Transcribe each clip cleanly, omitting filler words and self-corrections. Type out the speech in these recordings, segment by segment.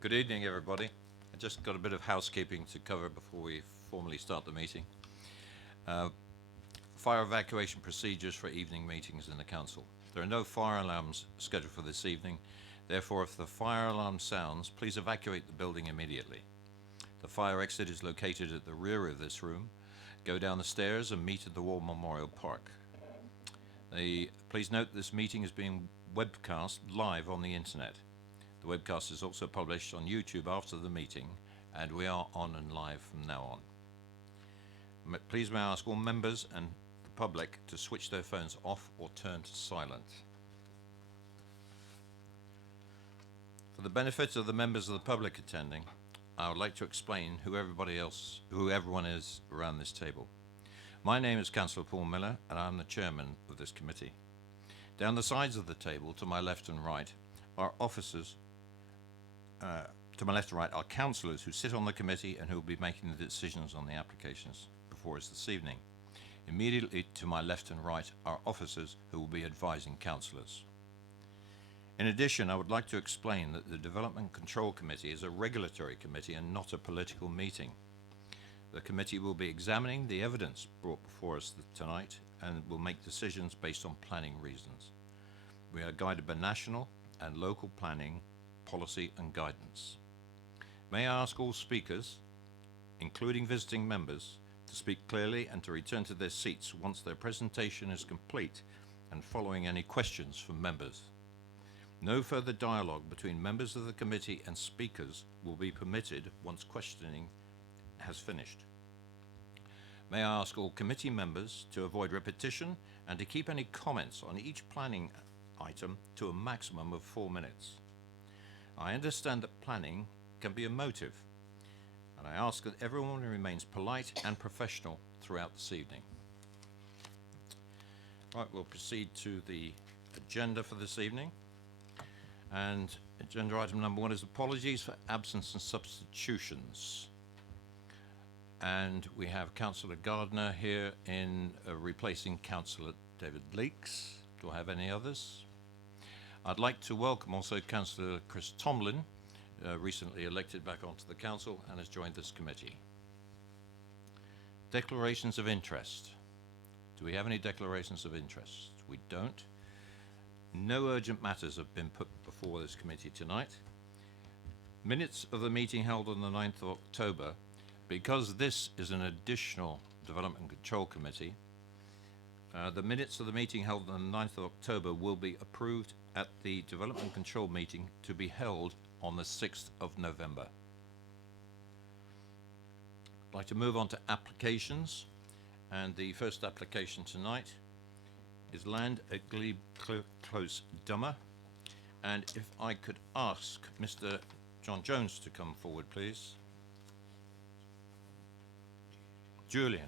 Good evening, everybody. I just got a bit of housekeeping to cover before we formally start the meeting. Uh, Fire evacuation procedures for evening meetings in the council. There are no fire alarms scheduled for this evening. Therefore, if the fire alarm sounds, please evacuate the building immediately. The fire exit is located at the rear of this room. Go down the stairs and meet at the War Memorial Park. Please note this meeting is being webcast live on the internet. The webcast is also published on YouTube after the meeting, and we are on and live from now on. Please may I ask all members and the public to switch their phones off or turn to silent. For the benefit of the members of the public attending, I would like to explain who everyone is around this table. My name is Councillor Paul Miller, and I'm the chairman of this committee. Down the sides of the table, to my left and right, are officers. To my left and right are councillors who sit on the committee and who will be making the decisions on the applications before us this evening. Immediately to my left and right are officers who will be advising councillors. In addition, I would like to explain that the Development Control Committee is a regulatory committee and not a political meeting. The committee will be examining the evidence brought before us tonight and will make decisions based on planning reasons. We are guided by national and local planning, policy and guidance. May I ask all speakers, including visiting members, to speak clearly and to return to their seats once their presentation is complete and following any questions from members. No further dialogue between members of the committee and speakers will be permitted once questioning has finished. May I ask all committee members to avoid repetition and to keep any comments on each planning item to a maximum of 4 minutes. I understand that planning can be emotive, and I ask that everyone remains polite and professional throughout this evening. Right, we'll proceed to the agenda for this evening. And agenda item number 1 is apologies for absence and substitutions. And we have Councillor Gardner here in replacing Councillor David Leakes. Do I have any others? I'd like to welcome also Councillor Chris Tomlin, recently elected back onto the council and has joined this committee. Declarations of interest. Do we have any declarations of interest? We don't. No urgent matters have been put before this committee tonight. Minutes of the meeting held on the 9th of October. Because this is an additional Development Control Committee, the minutes of the meeting held on the 9th of October will be approved at the Development Control meeting to be held on the 6th of November. I'd like to move on to applications, and the first application tonight is Land at Glebe Close, Dummer. And if I could ask Mr. John Jones to come forward, please. Julian.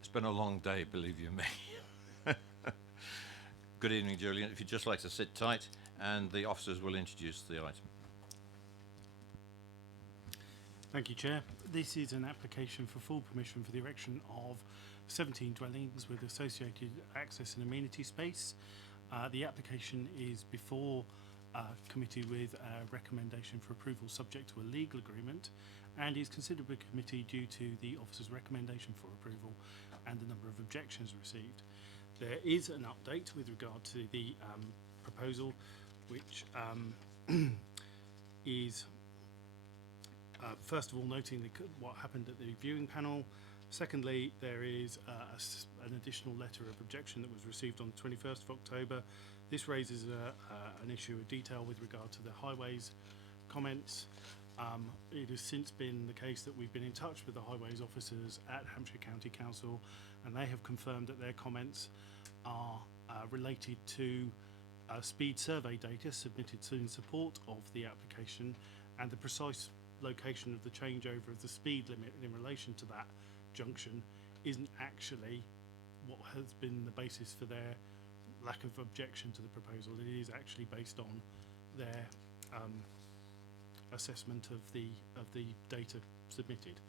It's been a long day, believe you me. Good evening, Julian. If you'd just like to sit tight, and the officers will introduce the item. Thank you, Chair. This is an application for full permission for the erection of 17 dwellings with associated access and amenity space. The application is before committee with a recommendation for approval subject to a legal agreement, and is considered by committee due to the officer's recommendation for approval and the number of objections received. There is an update with regard to the proposal, which is first of all noting what happened at the viewing panel. Secondly, there is an additional letter of objection that was received on the 21st of October. This raises an issue of detail with regard to the highways comments. It has since been the case that we've been in touch with the highways officers at Hampshire County Council, and they have confirmed that their comments are related to speed survey data submitted in support of the application, and the precise location of the changeover of the speed limit in relation to that junction isn't actually what has been the basis for their lack of objection to the proposal. It is actually based on their assessment of the data submitted.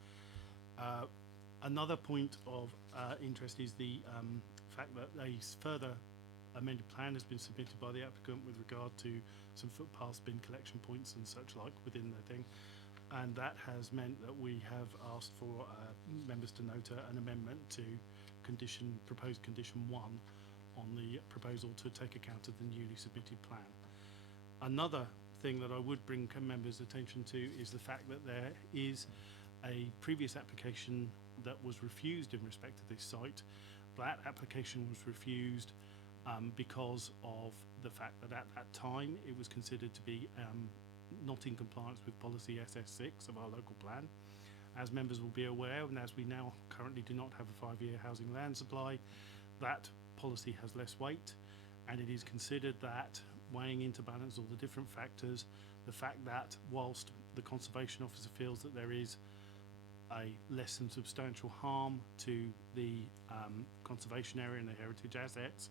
Another point of interest is the fact that a further amended plan has been submitted by the applicant with regard to some footpaths, bin collection points and such like within the thing. And that has meant that we have asked for members to note an amendment to proposed condition 1 on the proposal to take account of the newly submitted plan. Another thing that I would bring members' attention to is the fact that there is a previous application that was refused in respect to this site. That application was refused because of the fact that at that time it was considered to be not in compliance with policy SS6 of our local plan. As members will be aware, and as we now currently do not have a 5-year housing land supply, that policy has less weight, and it is considered that, weighing into balance all the different factors, the fact that whilst the conservation officer feels that there is a less than substantial harm to the conservation area and the heritage assets,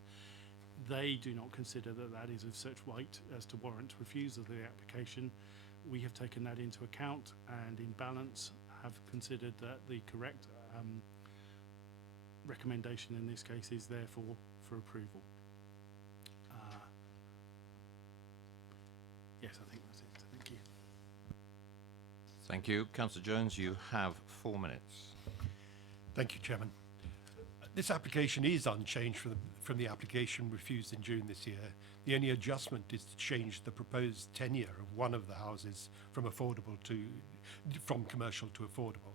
they do not consider that that is of such weight as to warrant refusal of the application. We have taken that into account and in balance have considered that the correct recommendation in this case is therefore for approval. Yes, I think that's it. Thank you. Thank you. Councillor Jones, you have 4 minutes. Thank you, Chairman. This application is unchanged from the application refused in June this year. The only adjustment is to change the proposed tenure of one of the houses from commercial to affordable,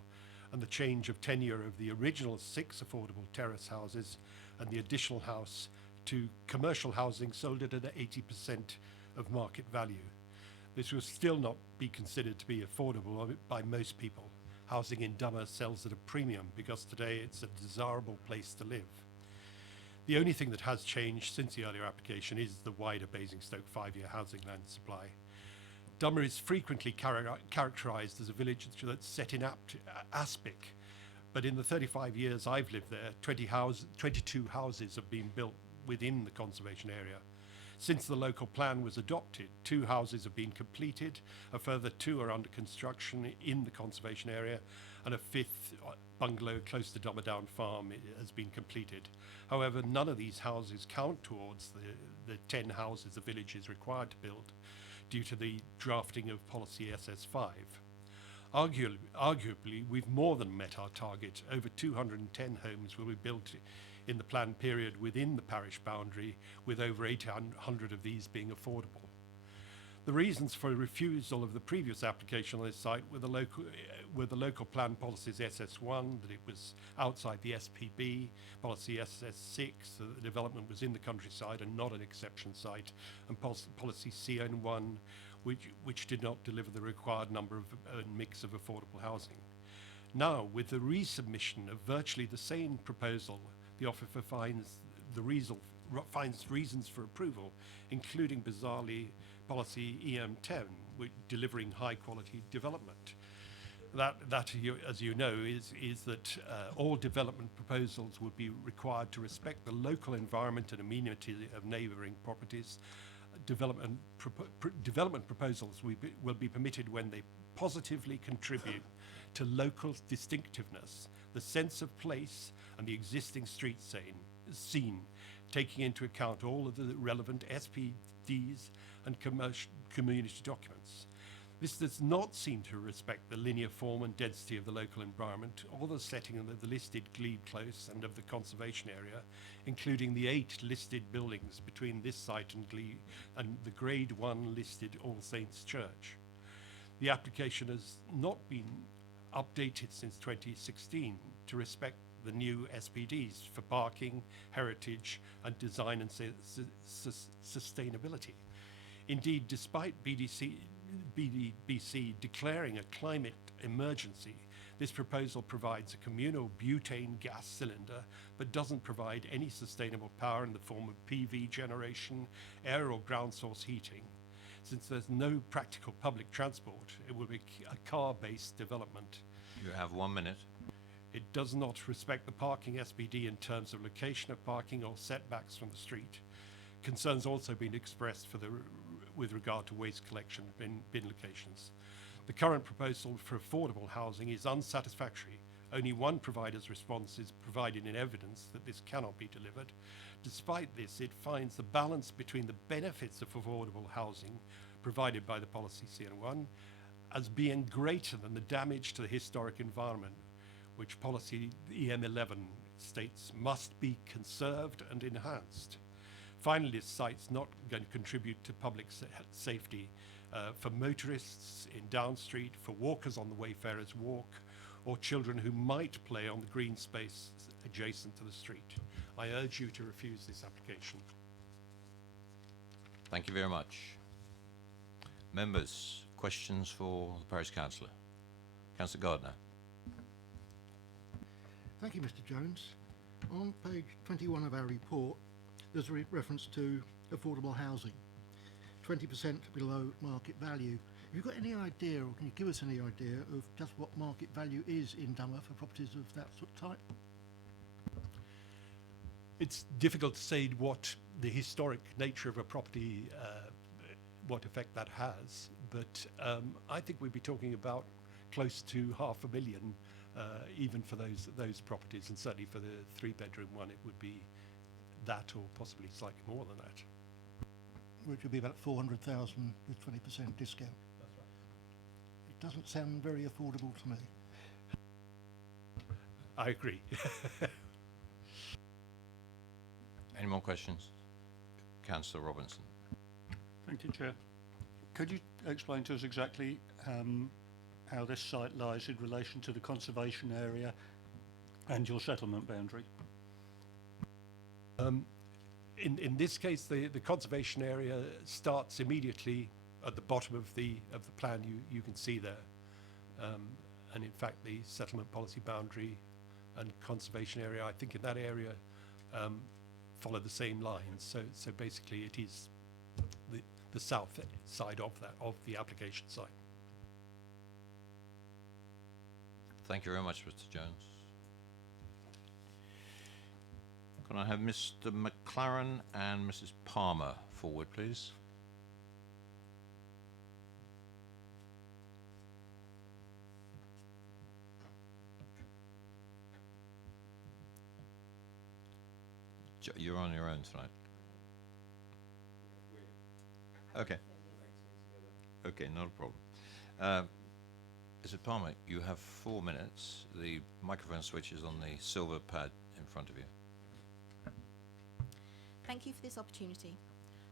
and the change of tenure of the original 6 affordable terrace houses and the additional house to commercial housing sold at 80% of market value. This will still not be considered to be affordable by most people. Housing in Dummer sells at a premium because today it's a desirable place to live. The only thing that has changed since the earlier application is the wider Basingstoke 5-year housing land supply. Dummer is frequently characterised as a village that's set in aspic, but in the 35 years I've lived there, 22 houses have been built within the conservation area. Since the local plan was adopted, 2 houses have been completed, a further 2 are under construction in the conservation area, and a 5th bungalow close to Dummerdown Farm has been completed. However, none of these houses count towards the 10 houses the village is required to build due to the drafting of policy SS5. Arguably, we've more than met our target. Over 210 homes will be built in the planned period within the parish boundary, with over 800 of these being affordable. The reasons for refusal of the previous application on this site were the local plan policies SS1, that it was outside the SPB, policy SS6, that the development was in the countryside and not an exception site, and policy CN1, which did not deliver the required number of mix of affordable housing. Now, with the resubmission of virtually the same proposal, the officer finds reasons for approval, including bizarrely policy EM10, delivering high quality development. That as you know, is that all development proposals would be required to respect the local environment and amenity of neighbouring properties. Development proposals will be permitted when they positively contribute to local distinctiveness, the sense of place, and the existing street scene, taking into account all of the relevant SPDs and community documents. This does not seem to respect the linear form and density of the local environment or the setting of the listed glebe close and of the conservation area, including the 8 listed buildings between this site and glebe and the Grade 1 listed All Saints Church. The application has not been updated since 2016 to respect the new SPDs for parking, heritage, and design and sustainability. Indeed, despite BDBC declaring a climate emergency, this proposal provides a communal butane gas cylinder, but doesn't provide any sustainable power in the form of PV generation, air or ground source heating. Since there's no practical public transport, it will be a car-based development. You have 1 minute. It does not respect the parking SPD in terms of location of parking or setbacks from the street. Concerns also been expressed with regard to waste collection bin locations. The current proposal for affordable housing is unsatisfactory Only one provider's response is provided in evidence that this cannot be delivered. Despite this, it finds the balance between the benefits of affordable housing provided by the policy CN1 as being greater than the damage to the historic environment, which policy EM11 states must be conserved and enhanced. Finally, this site's not going to contribute to public safety for motorists in Down Street, for walkers on the Wayfarers Walk, or children who might play on the green space adjacent to the street. I urge you to refuse this application. Thank you very much. Members, questions for the Parish Councillor? Councillor Gardner. Thank you, Mr. Jones. On page 21 of our report, there's a reference to affordable housing, 20% below market value. Have you got any idea, or can you give us any idea of just what market value is in Dummer for properties of that sort of type? It's difficult to say what the historic nature of a property, what effect that has, but I think we'd be talking about close to $500,000, even for those properties, and certainly for the 3-bedroom one, it would be that, or possibly slightly more than that. Which would be about 400,000 with 20% discount. That's right. It doesn't sound very affordable to me. I agree. Any more questions? Councillor Robinson. Thank you, Chair. Could you explain to us exactly how this site lies in relation to the conservation area and your settlement boundary? In this case, the conservation area starts immediately at the bottom of the plan you can see there. And in fact, the settlement policy boundary and conservation area, I think in that area, follow the same lines. So basically it is the south side of the application site. Thank you very much, Mr. Jones. Can I have Mr. McLaren and Mrs. Palmer forward, please? You're on your own tonight. Okay. Okay, not a problem. Mrs. Palmer, you have 4 minutes. The microphone switch is on the silver pad in front of you. Thank you for this opportunity.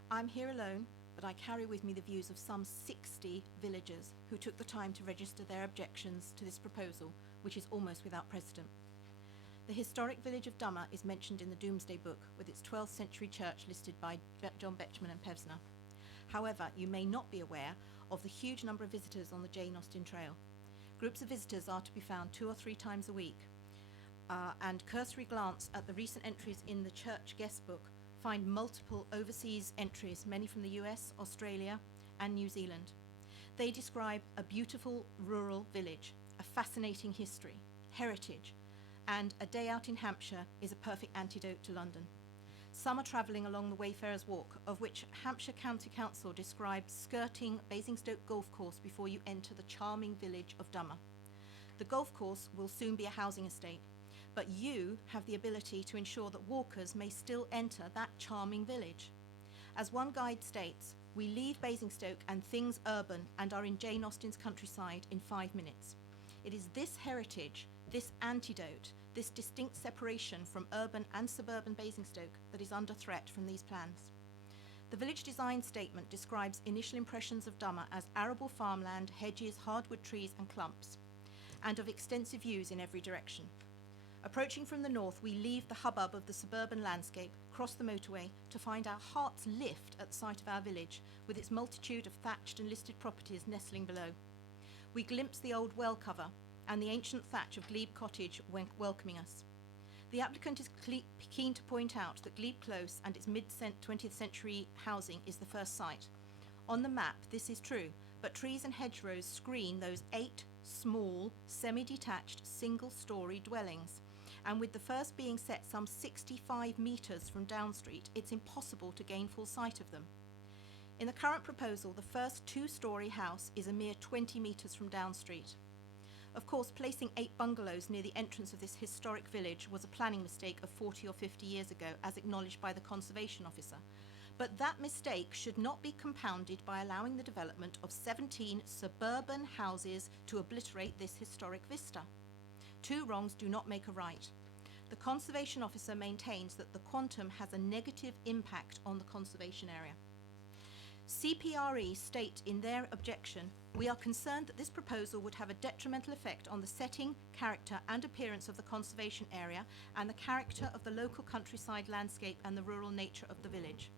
I'm here alone, but I carry with me the views of some 60 villagers who took the time to register their objections to this proposal, which is almost without precedent. The historic village of Dummer is mentioned in the Domesday Book, with its 12th century church listed by John Betchman and Pevsner. However, you may not be aware of the huge number of visitors on the Jane Austen Trail. Groups of visitors are to be found 2 or 3 times a week, and cursory glance at the recent entries in the church guest book find multiple overseas entries, many from the US, Australia, and New Zealand. They describe a beautiful rural village, a fascinating history, heritage, and a day out in Hampshire is a perfect antidote to London. Some are travelling along the Wayfarers Walk, of which Hampshire County Council describes skirting Basingstoke Golf Course before you enter the charming village of Dummer. The golf course will soon be a housing estate, but you have the ability to ensure that walkers may still enter that charming village. As one guide states, we leave Basingstoke and things urban and are in Jane Austen's countryside in 5 minutes. It is this heritage, this antidote, this distinct separation from urban and suburban Basingstoke that is under threat from these plans. The village design statement describes initial impressions of Dummer as arable farmland, hedges, hardwood trees and clumps, and of extensive views in every direction. Approaching from the north, we leave the hubbub of the suburban landscape, cross the motorway to find our hearts lift at the sight of our village, with its multitude of thatched and listed properties nestling below. We glimpse the old well cover and the ancient thatch of Glebe Cottage when welcoming us. The applicant is keen to point out that Glebe Close and its mid-20th century housing is the first site. On the map, this is true, but trees and hedgerows screen those 8 small, semi-detached, single-storey dwellings. And with the first being set some 65 metres from Down Street, it's impossible to gain full sight of them. In the current proposal, the first 2-storey house is a mere 20 metres from Down Street. Of course, placing 8 bungalows near the entrance of this historic village was a planning mistake of 40 or 50 years ago, as acknowledged by the conservation officer. But that mistake should not be compounded by allowing the development of 17 suburban houses to obliterate this historic vista. 2 wrongs do not make a right. The conservation officer maintains that the quantum has a negative impact on the conservation area. CPRE state in their objection, "We are concerned that this proposal would have a detrimental effect on the setting, character and appearance of the conservation area and the character of the local countryside landscape and the rural nature of the village."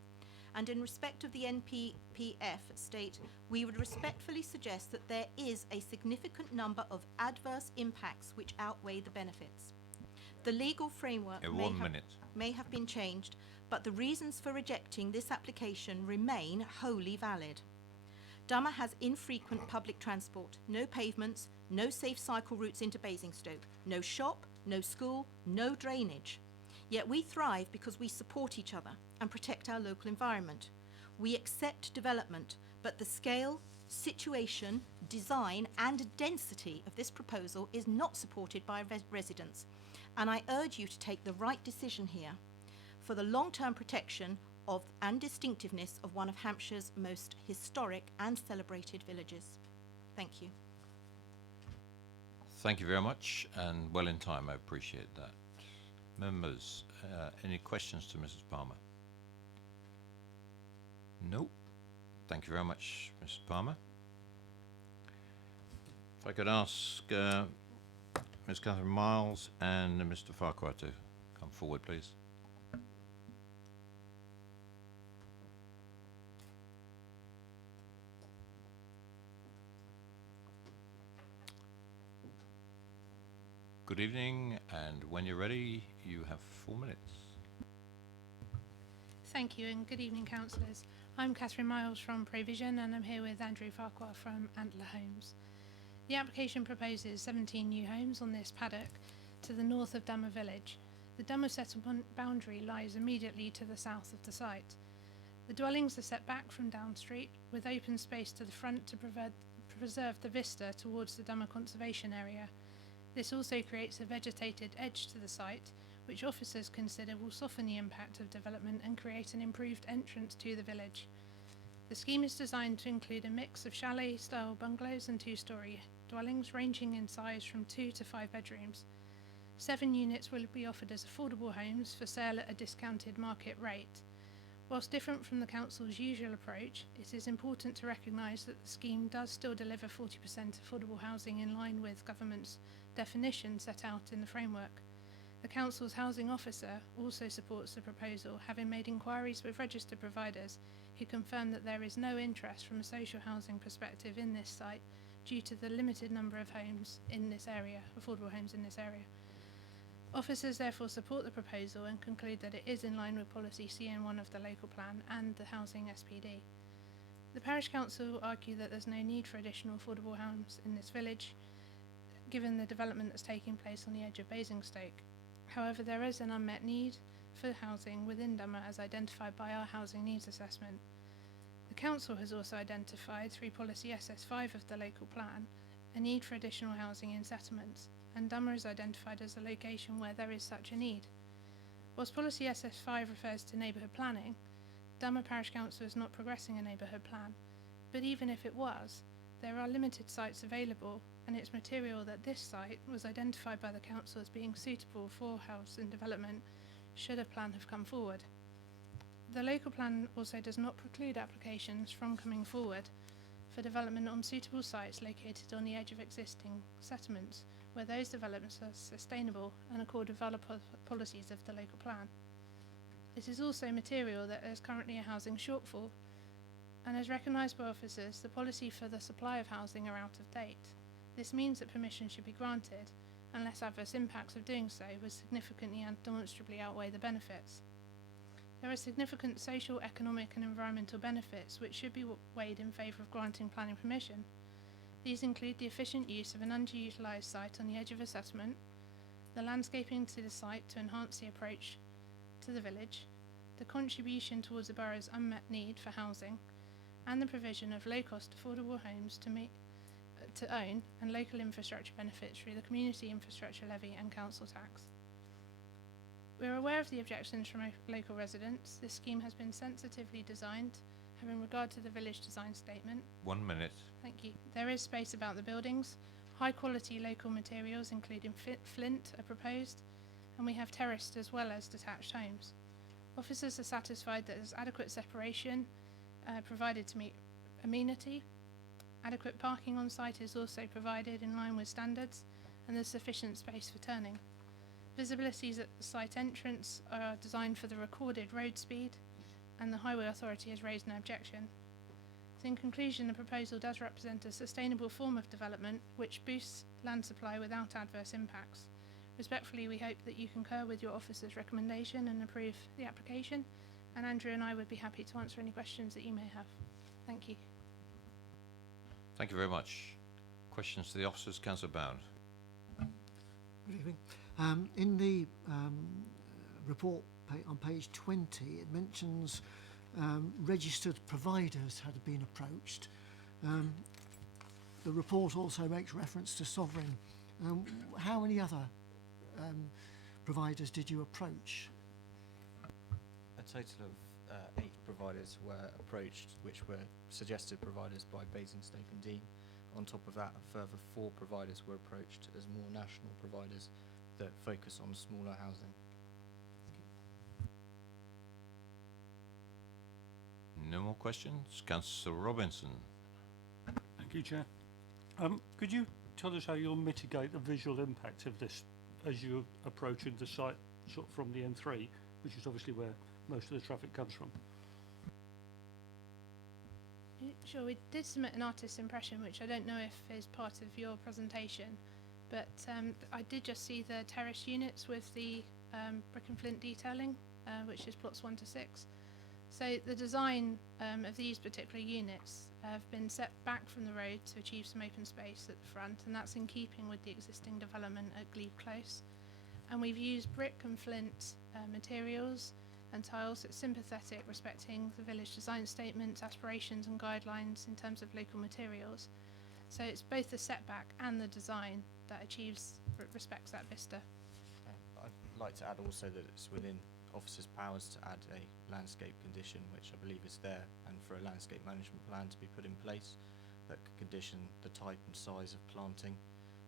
And in respect of the NPPF state, "We would respectfully suggest that there is a significant number of adverse impacts which outweigh the benefits. The legal framework may have been changed, but the reasons for rejecting this application remain wholly valid. Dummer has infrequent public transport, no pavements, no safe cycle routes into Basingstoke, no shop, no school, no drainage. Yet we thrive because we support each other and protect our local environment. We accept development, but the scale, situation, design and density of this proposal is not supported by residents, and I urge you to take the right decision here for the long-term protection of and distinctiveness of one of Hampshire's most historic and celebrated villages." Thank you. Thank you very much, and well in time. I appreciate that. Members, any questions to Mrs. Palmer? No. Thank you very much, Mrs. Palmer. If I could ask Ms. Catherine Miles and Mr. Farquhar to come forward, please. Good evening, and when you're ready, you have 4 minutes. Thank you, and good evening, councillors. I'm Catherine Miles from Provision, and I'm here with Andrew Farquhar from Antler Homes. The application proposes 17 new homes on this paddock to the north of Dummer Village. The Dummer settlement boundary lies immediately to the south of the site. The dwellings are set back from Down Street, with open space to the front to preserve the vista towards the Dummer conservation area. This also creates a vegetated edge to the site, which officers consider will soften the impact of development and create an improved entrance to the village. The scheme is designed to include a mix of chalet-style bungalows and 2-storey dwellings ranging in size from 2 to 5 bedrooms. 7 units will be offered as affordable homes for sale at a discounted market rate. Whilst different from the council's usual approach, it is important to recognise that the scheme does still deliver 40% affordable housing in line with government's definition set out in the framework. The council's housing officer also supports the proposal, having made inquiries with registered providers who confirm that there is no interest from a social housing perspective in this site due to the limited number of homes in this area, affordable homes in this area. Officers therefore support the proposal and conclude that it is in line with policy CN1 of the local plan and the housing SPD. The parish council argue that there's no need for additional affordable homes in this village, given the development that's taking place on the edge of Basingstoke. However, there is an unmet need for housing within Dummer as identified by our housing needs assessment. The council has also identified through policy SS5 of the local plan a need for additional housing in settlements, and Dummer is identified as a location where there is such a need. Whilst policy SS5 refers to neighbourhood planning, Dummer Parish Council is not progressing a neighbourhood plan, but even if it was, there are limited sites available, and it's material that this site was identified by the council as being suitable for house and development should a plan have come forward. The local plan also does not preclude applications from coming forward for development on suitable sites located on the edge of existing settlements, where those developments are sustainable and accord with other policies of the local plan. It is also material that there is currently a housing shortfall, and as recognised by officers, the policy for the supply of housing are out of date. This means that permission should be granted, unless adverse impacts of doing so would significantly and demonstrably outweigh the benefits. There are significant social, economic and environmental benefits which should be weighed in favour of granting planning permission. These include the efficient use of an underutilised site on the edge of a settlement, the landscaping to the site to enhance the approach to the village, the contribution towards the borough's unmet need for housing, and the provision of low-cost affordable homes to own, and local infrastructure benefits through the community infrastructure levy and council tax. We are aware of the objections from local residents. This scheme has been sensitively designed, having regard to the village design statement. 1 minute. Thank you. There is space about the buildings. High quality local materials, including flint, are proposed, and we have terraced as well as detached homes. Officers are satisfied that there's adequate separation provided to meet amenity. Adequate parking on site is also provided in line with standards, and there's sufficient space for turning. Visibilities at the site entrance are designed for the recorded road speed, and the Highway Authority has raised no objection. So in conclusion, the proposal does represent a sustainable form of development which boosts land supply without adverse impacts. Respectfully, we hope that you concur with your officer's recommendation and approve the application, and Andrew and I would be happy to answer any questions that you may have. Thank you. Thank you very much. Questions to the officers? Councillor Bound. Good evening. In the report on page 20, it mentions registered providers had been approached. The report also makes reference to Sovereign. How many other providers did you approach? A total of 8 providers were approached, which were suggested providers by Basingstoke and Dean. On top of that, a further 4 providers were approached as more national providers that focus on smaller housing. No more questions? Councillor Robinson. Thank you, Chair. Could you tell us how you'll mitigate the visual impact of this as you're approaching the site sort of from the M3, which is obviously where most of the traffic comes from? Sure, we did submit an artist's impression, which I don't know if is part of your presentation, but I did just see the terrace units with the brick and flint detailing, which is plots 1 to 6. So the design of these particular units have been set back from the road to achieve some open space at the front, and that's in keeping with the existing development at Glebe Close. And we've used brick and flint materials and tiles that's sympathetic, respecting the village design statements, aspirations and guidelines in terms of local materials. So it's both the setback and the design that respects that vista. I'd like to add also that it's within officers' powers to add a landscape condition, which I believe is there, and for a landscape management plan to be put in place that could condition the type and size of planting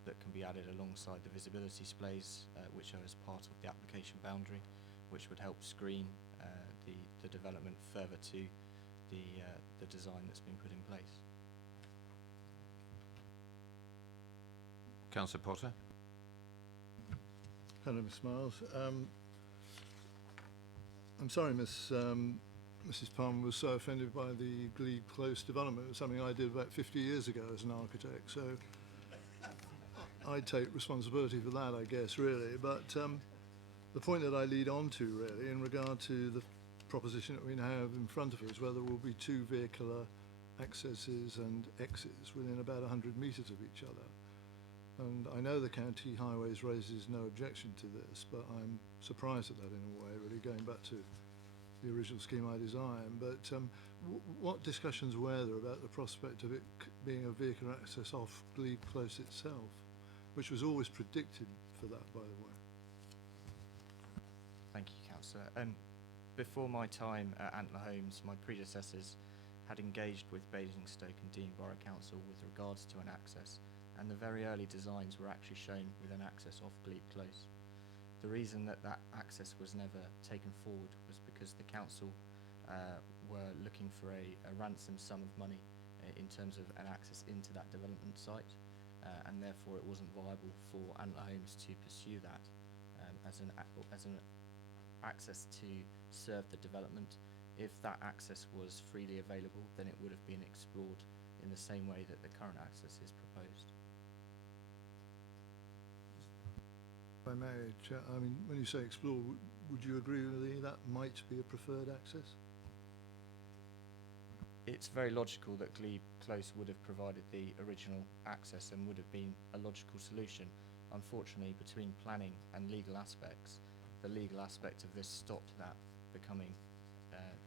that can be added alongside the visibility displays, which are as part of the application boundary, which would help screen the development further to the design that's been put in place. Councillor Potter. Hello, Ms. Miles. I'm sorry, Mrs. Palmer was so offended by the Glebe Close development. It was something I did about 50 years ago as an architect, so I take responsibility for that, I guess, really. But the point that I lead on to, really, in regard to the proposition that we now have in front of us, where there will be 2 vehicular accesses and exits within about 100 metres of each other. And I know the County Highways raises no objection to this, but I'm surprised at that in a way, really, going back to the original scheme I designed. But what discussions were there about the prospect of it being a vehicular access off Glebe Close itself, which was always predicted for that, by the way? Thank you, Councillor. Before my time at Antler Homes, my predecessors had engaged with Basingstoke and Dean Borough Council with regards to an access, and the very early designs were actually shown with an access off Glebe Close. The reason that that access was never taken forward was because the council were looking for a ransom sum of money in terms of an access into that development site, and therefore it wasn't viable for Antler Homes to pursue that as an access to serve the development. If that access was freely available, then it would have been explored in the same way that the current access is proposed. If I may, Chair, I mean, when you say explore, would you agree with me that might be a preferred access? It's very logical that Glebe Close would have provided the original access and would have been a logical solution. Unfortunately, between planning and legal aspects, the legal aspect of this stopped that becoming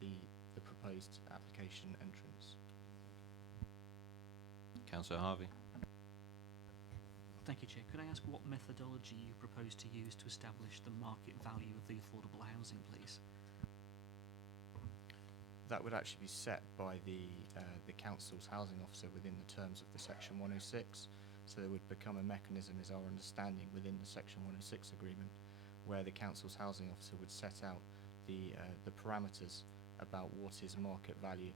the proposed application entrance. Councillor Harvey. Thank you, Chair. Could I ask what methodology you propose to use to establish the market value of the affordable housing, please? That would actually be set by the council's housing officer within the terms of the Section 106. So there would become a mechanism, is our understanding, within the Section 106 agreement, where the council's housing officer would set out the parameters about what is market value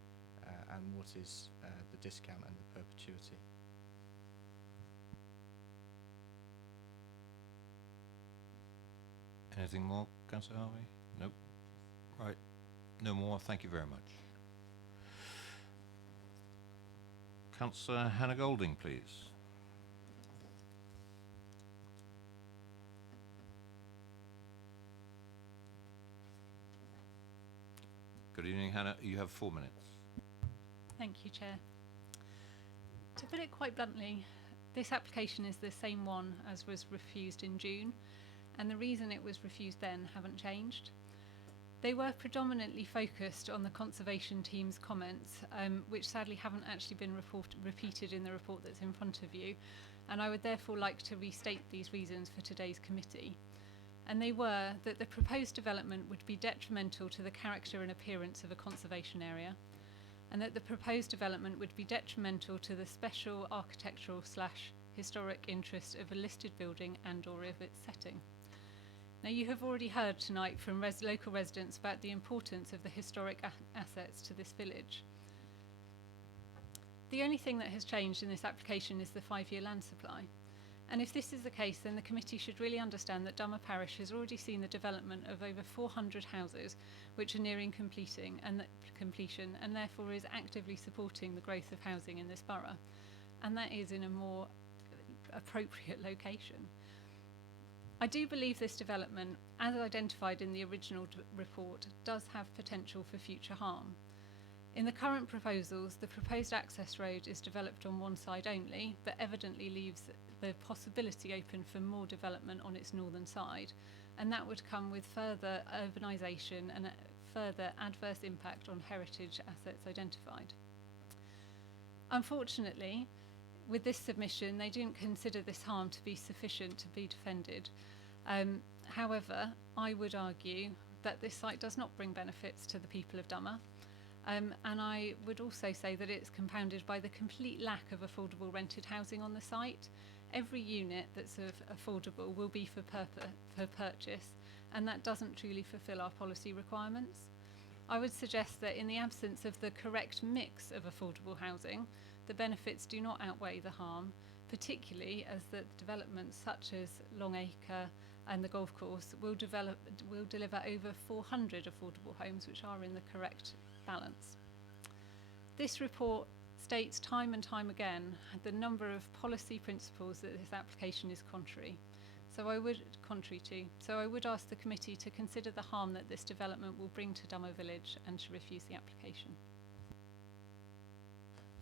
and what is the discount and the perpetuity. Anything more, Councillor Harvey? Nope. Right. No more. Thank you very much. Councillor Hannah Golding, please. Good evening, Hannah. You have 4 minutes. Thank you, Chair. To put it quite bluntly, this application is the same one as was refused in June, and the reason it was refused then haven't changed. They were predominantly focused on the conservation team's comments, which sadly haven't actually been repeated in the report that's in front of you, and I would therefore like to restate these reasons for today's committee. And they were that the proposed development would be detrimental to the character and appearance of a conservation area, and that the proposed development would be detrimental to the special architectural / historic interest of a listed building and or of its setting. Now, you have already heard tonight from local residents about the importance of the historic assets to this village. The only thing that has changed in this application is the 5-year land supply. And if this is the case, then the committee should really understand that Dummer Parish has already seen the development of over 400 houses which are nearing completion and therefore is actively supporting the growth of housing in this borough. And that is in a more appropriate location. I do believe this development, as identified in the original report, does have potential for future harm. In the current proposals, the proposed access road is developed on one side only, but evidently leaves the possibility open for more development on its northern side, and that would come with further urbanisation and a further adverse impact on heritage assets identified. Unfortunately, with this submission, they didn't consider this harm to be sufficient to be defended. However, I would argue that this site does not bring benefits to the people of Dummer. And I would also say that it's compounded by the complete lack of affordable rented housing on the site. Every unit that's affordable will be for purchase, and that doesn't truly fulfil our policy requirements. I would suggest that in the absence of the correct mix of affordable housing, the benefits do not outweigh the harm, particularly as the developments such as Longacre and the golf course will deliver over 400 affordable homes, which are in the correct balance. This report states time and time again the number of policy principles that this application is contrary to. So I would ask the committee to consider the harm that this development will bring to Dummer Village and to refuse the application.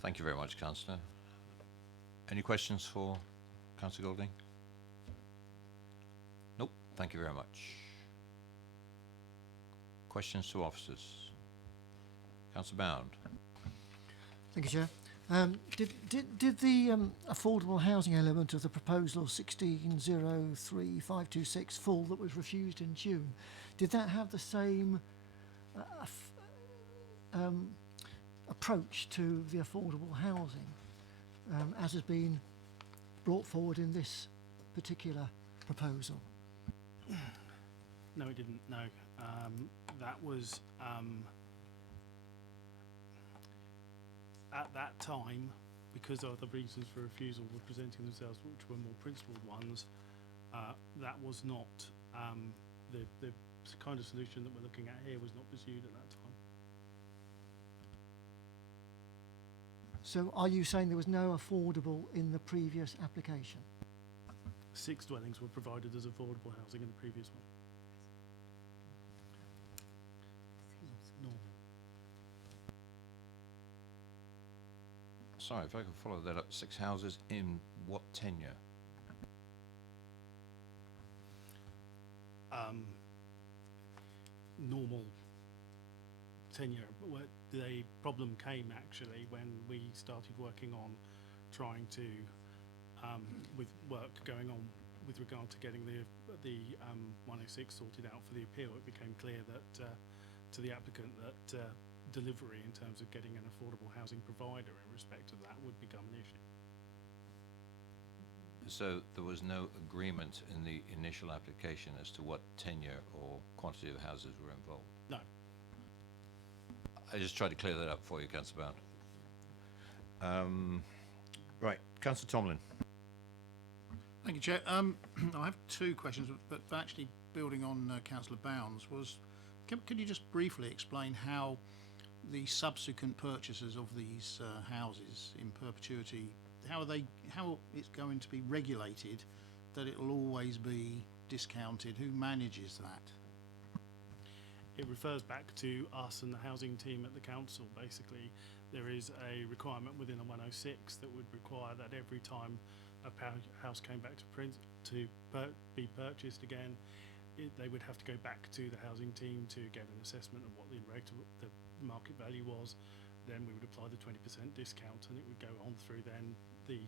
Thank you very much, Councillor. Any questions for Councillor Golding? Nope. Thank you very much. Questions to officers? Councillor Bound. Thank you, Chair. Did the affordable housing element of the proposal 1603-526 full that was refused in June, did that have the same approach to the affordable housing as has been brought forward in this particular proposal? No, it didn't. No, that was at that time, because of the reasons for refusal were presenting themselves, which were more principled ones. That was not the kind of solution that we're looking at here was not pursued at that time. So are you saying there was no affordable in the previous application? 6 dwellings were provided as affordable housing in the previous one. Normal. Sorry, if I could follow that up. 6 houses in what tenure? Normal tenure. But the problem came actually when we started working on trying to with work going on with regard to getting the 106 sorted out for the appeal, it became clear that to the applicant that delivery in terms of getting an affordable housing provider in respect of that would become an issue. So there was no agreement in the initial application as to what tenure or quantity of houses were involved? No. I just tried to clear that up for you, Councillor Bound. Right, Councillor Tomlin. Thank you, Chair. I have two questions, but actually building on Councillor Bounds was, could you just briefly explain how the subsequent purchasers of these houses in perpetuity, how it's going to be regulated that it will always be discounted? Who manages that? It refers back to us and the housing team at the council. Basically, there is a requirement within a 106 that would require that every time a house came back to be purchased again, they would have to go back to the housing team to get an assessment of what the market value was. Then we would apply the 20% discount, and it would go on through then the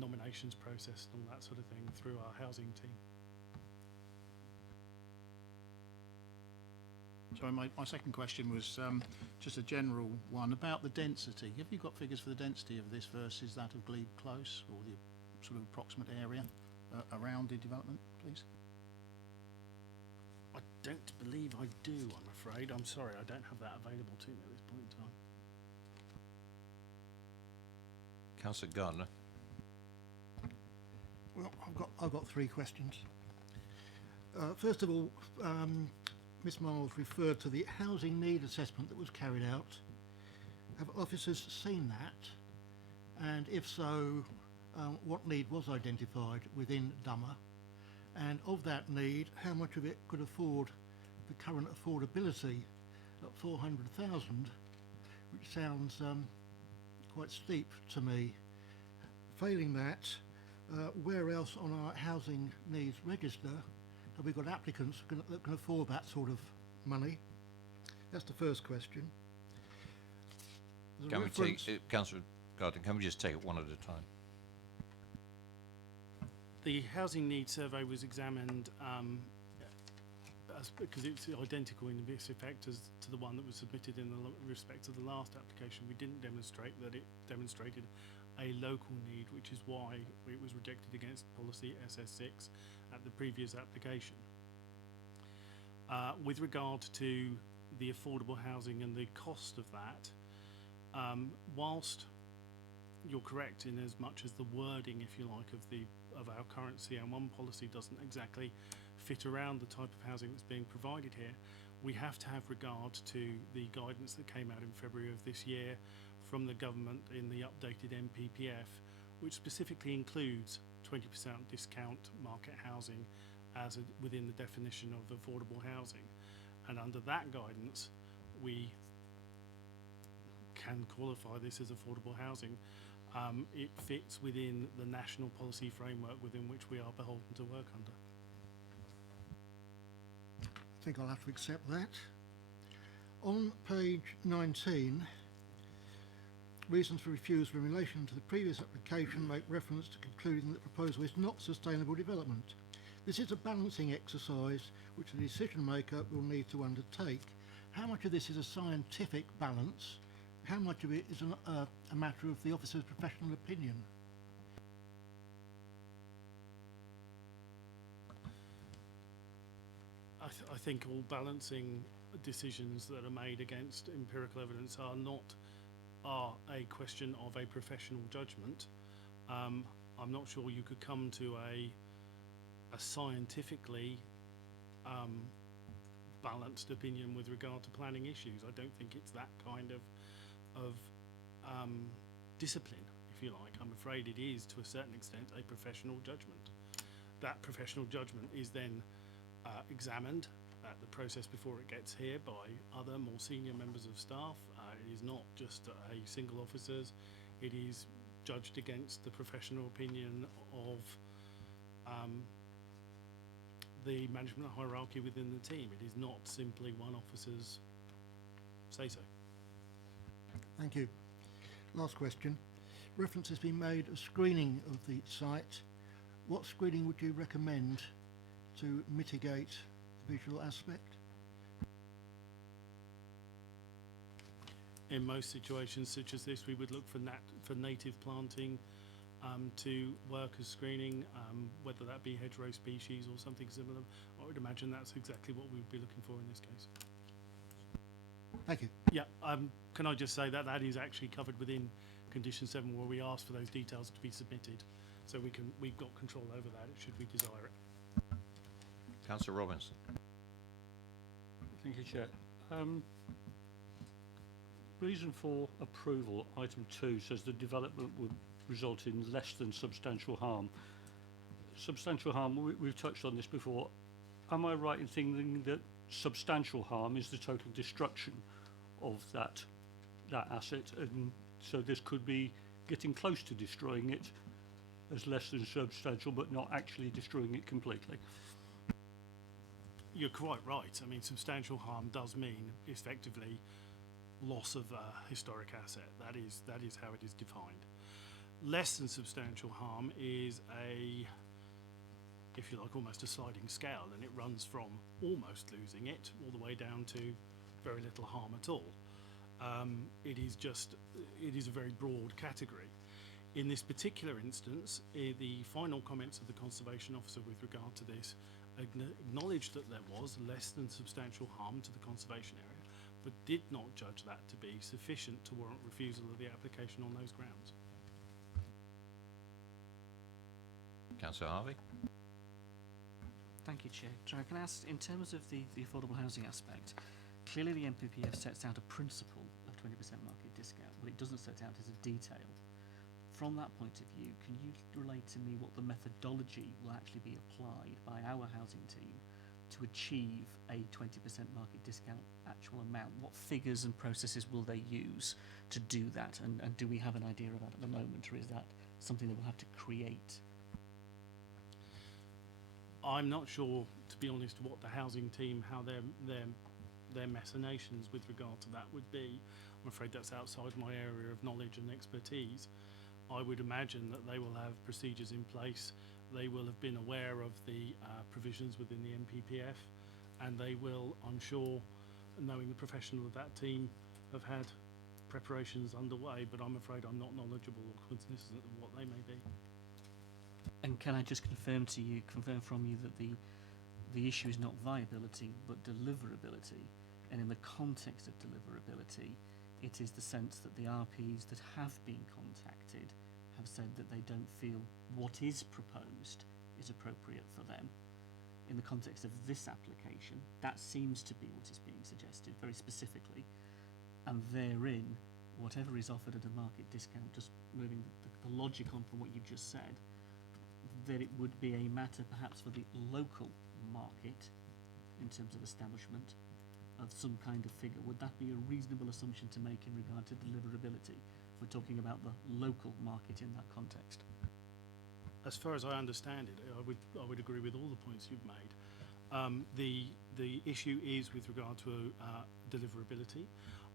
nominations process and all that sort of thing through our housing team. So my second question was just a general one about the density. Have you got figures for the density of this versus that of Glebe Close, or the sort of approximate area around the development, please? I don't believe I do, I'm afraid. I'm sorry, I don't have that available to me at this point in time. Councillor Gardner. Well, I've got three questions. First of all, Ms Miles referred to the housing need assessment that was carried out. Have officers seen that? And if so, what need was identified within Dummer? And of that need, how much of it could afford the current affordability at 400,000, which sounds quite steep to me. Failing that, where else on our housing needs register have we got applicants that can afford that sort of money? That's the first question. Can we take, Councillor Gardner, can we just take it one at a time? The housing needs survey was examined because it's identical in this effect as to the one that was submitted in respect to the last application. We didn't demonstrate that it demonstrated a local need, which is why it was rejected against policy SS6 at the previous application. With regard to the affordable housing and the cost of that, whilst you're correct in as much as the wording, if you like, of our current CM1 policy doesn't exactly fit around the type of housing that's being provided here, we have to have regard to the guidance that came out in February of this year from the government in the updated MPPF, which specifically includes 20% discount market housing as within the definition of affordable housing. And under that guidance, we can qualify this as affordable housing. It fits within the national policy framework within which we are beholden to work under. I think I'll have to accept that. On page 19, reasons for refusal in relation to the previous application make reference to concluding that the proposal is not sustainable development. This is a balancing exercise which the decision maker will need to undertake. How much of this is a scientific balance? How much of it is a matter of the officer's professional opinion? I think all balancing decisions that are made against empirical evidence are a question of a professional judgment. I'm not sure you could come to a scientifically balanced opinion with regard to planning issues. I don't think it's that kind of discipline, if you like. I'm afraid it is, to a certain extent, a professional judgment. That professional judgment is then examined at the process before it gets here by other more senior members of staff. It is not just a single officer's. It is judged against the professional opinion of the management hierarchy within the team. It is not simply one officer's say-so. Thank you. Last question. reference has been made of screening of the site. What screening would you recommend to mitigate the visual aspect? In most situations such as this, we would look for native planting to work as screening, whether that be hedgerow species or something similar. I would imagine that's exactly what we would be looking for in this case. Thank you. Yeah, can I just say that that is actually covered within condition 7, where we ask for those details to be submitted, so we've got control over that should we desire it. Councillor Robinson. Thank you, Chair. Reason for approval, item 2 says the development would result in less than substantial harm. Substantial harm, we've touched on this before. Am I right in thinking that substantial harm is the total destruction of that asset, and so this could be getting close to destroying it as less than substantial, but not actually destroying it completely? You're quite right. I mean, substantial harm does mean effectively loss of a historic asset. That is how it is defined. Less than substantial harm is if you like, almost a sliding scale, and it runs from almost losing it all the way down to very little harm at all. It is a very broad category. In this particular instance, the final comments of the Conservation Officer with regard to this acknowledged that there was less than substantial harm to the conservation area, but did not judge that to be sufficient to warrant refusal of the application on those grounds. Councillor Harvey. Thank you, Chair. Can I ask, in terms of the affordable housing aspect, clearly the NPPF sets out a principle of 20% market discount. What it doesn't set out is a detail. From that point of view, can you relate to me what the methodology will actually be applied by our housing team to achieve a 20% market discount actual amount? What figures and processes will they use to do that? And do we have an idea of that at the moment, or is that something that we'll have to create? I'm not sure, to be honest, what the housing team, how their machinations with regard to that would be. I'm afraid that's outside my area of knowledge and expertise. I would imagine that they will have procedures in place. They will have been aware of the provisions within the NPPF, and they will, I'm sure, knowing the professional of that team, have had preparations underway, but I'm afraid I'm not knowledgeable or cognizant of what they may be. And can I just confirm from you that the issue is not viability but deliverability, and in the context of deliverability, it is the sense that the RPs that have been contacted have said that they don't feel what is proposed is appropriate for them. In the context of this application, that seems to be what is being suggested very specifically, and therein, whatever is offered at a market discount, just moving the logic on from what you've just said, that it would be a matter perhaps for the local market in terms of establishment of some kind of figure. Would that be a reasonable assumption to make in regard to deliverability? We're talking about the local market in that context. As far as I understand it, I would agree with all the points you've made. The issue is with regard to deliverability.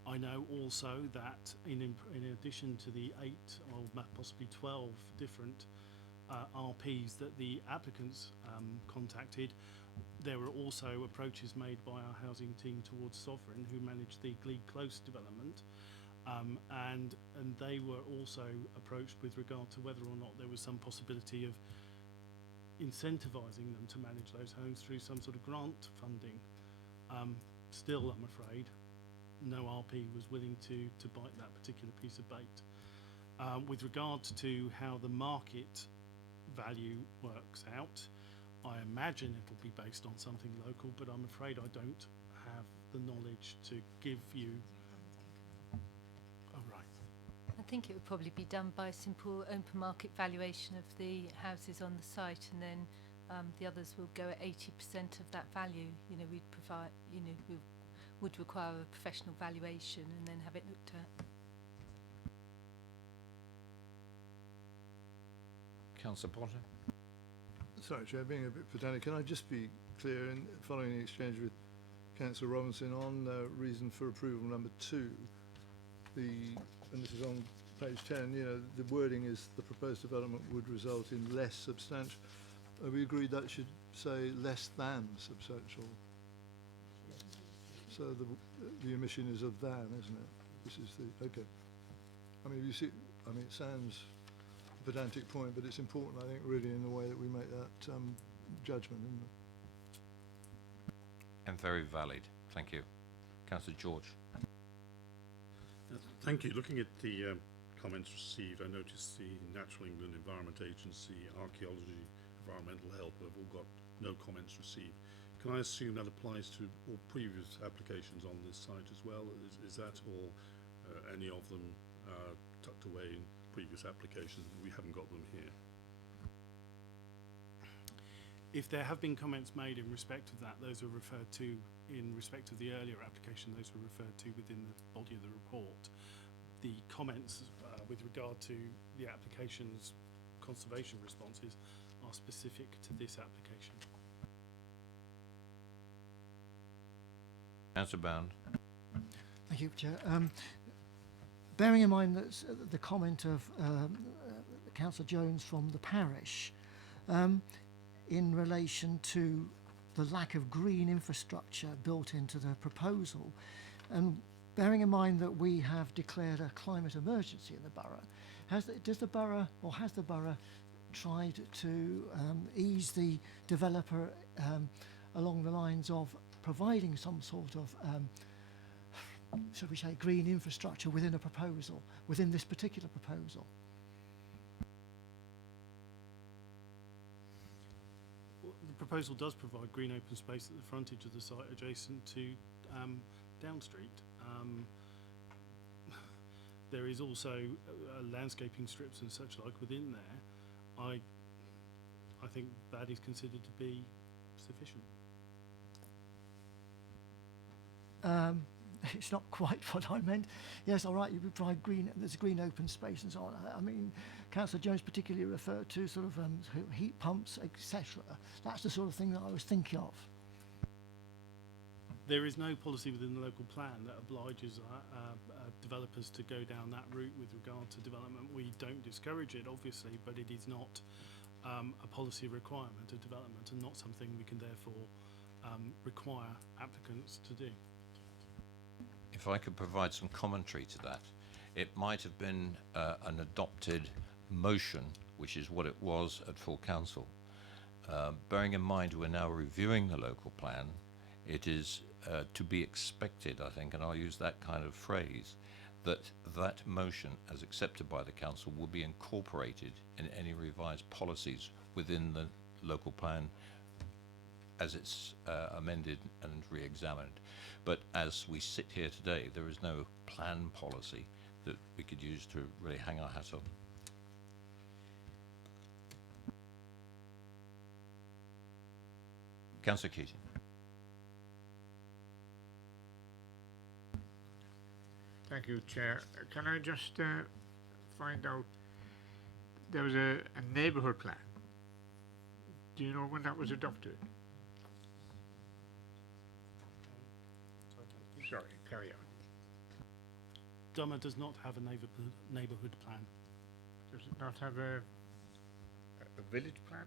I know also that in addition to the 8 or possibly 12 different RPs that the applicants contacted, there were also approaches made by our housing team towards Sovereign, who managed the Glebe Close development, and they were also approached with regard to whether or not there was some possibility of incentivising them to manage those homes through some sort of grant funding. Still, I'm afraid, no RP was willing to bite that particular piece of bait. With regard to how the market value works out, I imagine it'll be based on something local, but I'm afraid I don't have the knowledge to give you. Oh, right. I think it would probably be done by a simple open market valuation of the houses on the site, and then the others will go at 80% of that value. You know, we'd provide, you know, we would require a professional valuation and then have it looked at. Councillor Potter. Sorry, Chair, being a bit pedantic, can I just be clear in following the exchange with Councillor Robinson on reason for approval number 2, and this is on page 10, you know, the wording is the proposed development would result in less substantial. We agreed that should say less than substantial. So the omission is of than, isn't it? This is the, okay. I mean, you see, I mean, it sounds a pedantic point, but it's important, I think, really, in the way that we make that judgment, isn't it? And very valid. Thank you. Councillor George. Thank you. Looking at the comments received, I noticed the Natural England Environment Agency, Archaeology, Environmental Help have all got no comments received. Can I assume that applies to all previous applications on this site as well? Is that or any of them tucked away in previous applications? We haven't got them here. If there have been comments made in respect of that, those are referred to in respect of the earlier application, those were referred to within the body of the report. The comments with regard to the application's conservation responses are specific to this application. Councillor Bound. Thank you, Chair. Bearing in mind that the comment of Councillor Jones from the parish in relation to the lack of green infrastructure built into the proposal, and bearing in mind that we have declared a climate emergency in the borough, has the borough tried to ease the developer along the lines of providing some sort of shall we say green infrastructure within a proposal, within this particular proposal? The proposal does provide green open space at the frontage of the site adjacent to Down Street. There is also landscaping strips and such like within there. I think that is considered to be sufficient. It's not quite what I meant. Yes, all right, you provide green, there's green open space and so on. I mean, Councillor Jones particularly referred to sort of heat pumps, etc. That's the sort of thing that I was thinking of. There is no policy within the local plan that obliges developers to go down that route with regard to development. We don't discourage it, obviously, but it is not a policy requirement of development and not something we can therefore require applicants to do. If I could provide some commentary to that, it might have been an adopted motion, which is what it was at full council. Bearing in mind we're now reviewing the local plan, it is to be expected, I think, and I'll use that kind of phrase, that that motion, as accepted by the council, will be incorporated in any revised policies within the local plan as it's amended and re-examined. But as we sit here today, there is no plan policy that we could use to really hang our hat on. Councillor Keating. Thank you, Chair. Can I just find out, there was a neighbourhood plan. Do you know when that was adopted? Sorry, carry on. Dummer does not have a neighbourhood plan. Does it not have a village plan?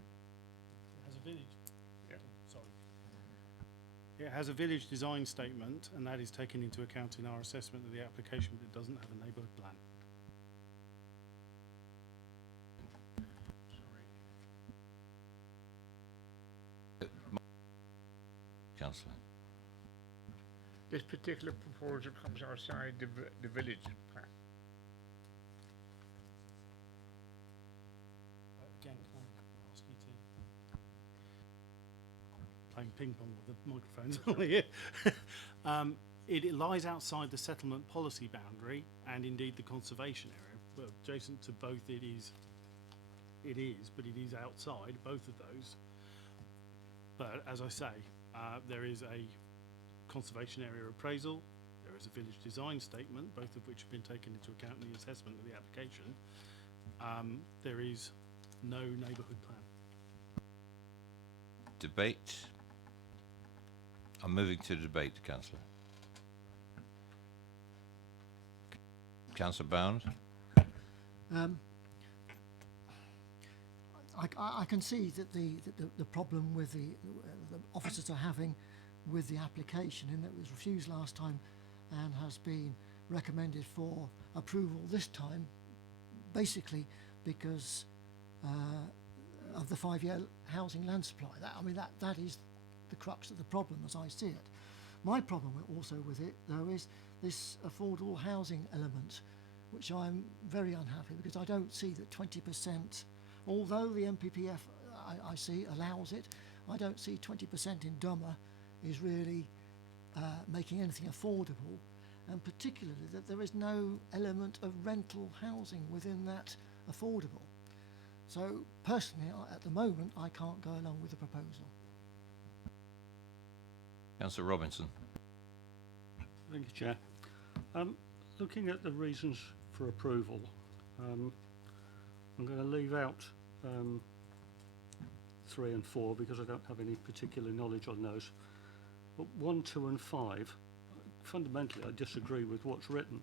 It has a village. Yeah. Sorry. It has a village design statement, and that is taken into account in our assessment of the application, but it doesn't have a neighbourhood plan. Councillor. This particular proposal comes outside the village plan. Again, can I ask you to playing ping pong with the microphones on here? It lies outside the settlement policy boundary and indeed the conservation area. Well, adjacent to both but it is outside both of those. But as I say, there is a conservation area appraisal, there is a village design statement, both of which have been taken into account in the assessment of the application. There is no neighbourhood plan. Debate. I'm moving to debate, Councillor. Councillor Bound. I can see that the problem with the officers are having with the application, in that it was refused last time and has been recommended for approval this time, basically because of the 5-year housing land supply. That is the crux of the problem as I see it. My problem also with it, though, is this affordable housing element, which I'm very unhappy because I don't see that 20%, although the MPPF I see allows it, I don't see 20% in Dummer is really making anything affordable, and particularly that there is no element of rental housing within that affordable. So personally, at the moment, I can't go along with the proposal. Councillor Robinson. Thank you, Chair. Looking at the reasons for approval, I'm going to leave out 3 and 4 because I don't have any particular knowledge on those. But 1, 2 and 5, fundamentally I disagree with what's written,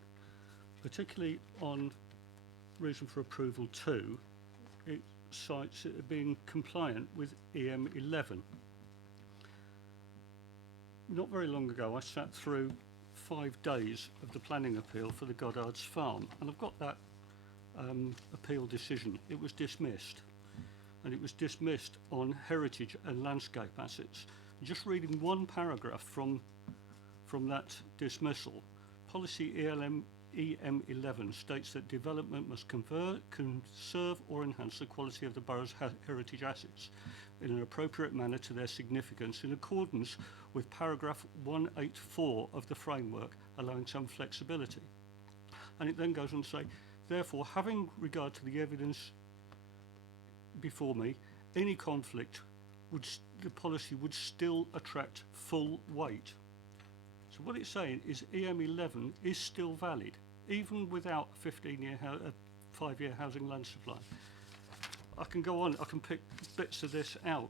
particularly on reason for approval 2. It cites it being compliant with EM11. Not very long ago I sat through 5 days of the planning appeal for the Goddard's farm, and I've got that appeal decision. It was dismissed, and it was dismissed on heritage and landscape assets. Just reading one paragraph from that dismissal, policy EM11 states that development must conserve or enhance the quality of the borough's heritage assets in an appropriate manner to their significance, in accordance with paragraph 184 of the framework, allowing some flexibility. And it then goes on to say, therefore, having regard to the evidence before me, any conflict the policy would still attract full weight. So what it's saying is EM11 is still valid, even without a 5-year housing land supply. I can go on, I can pick bits of this out.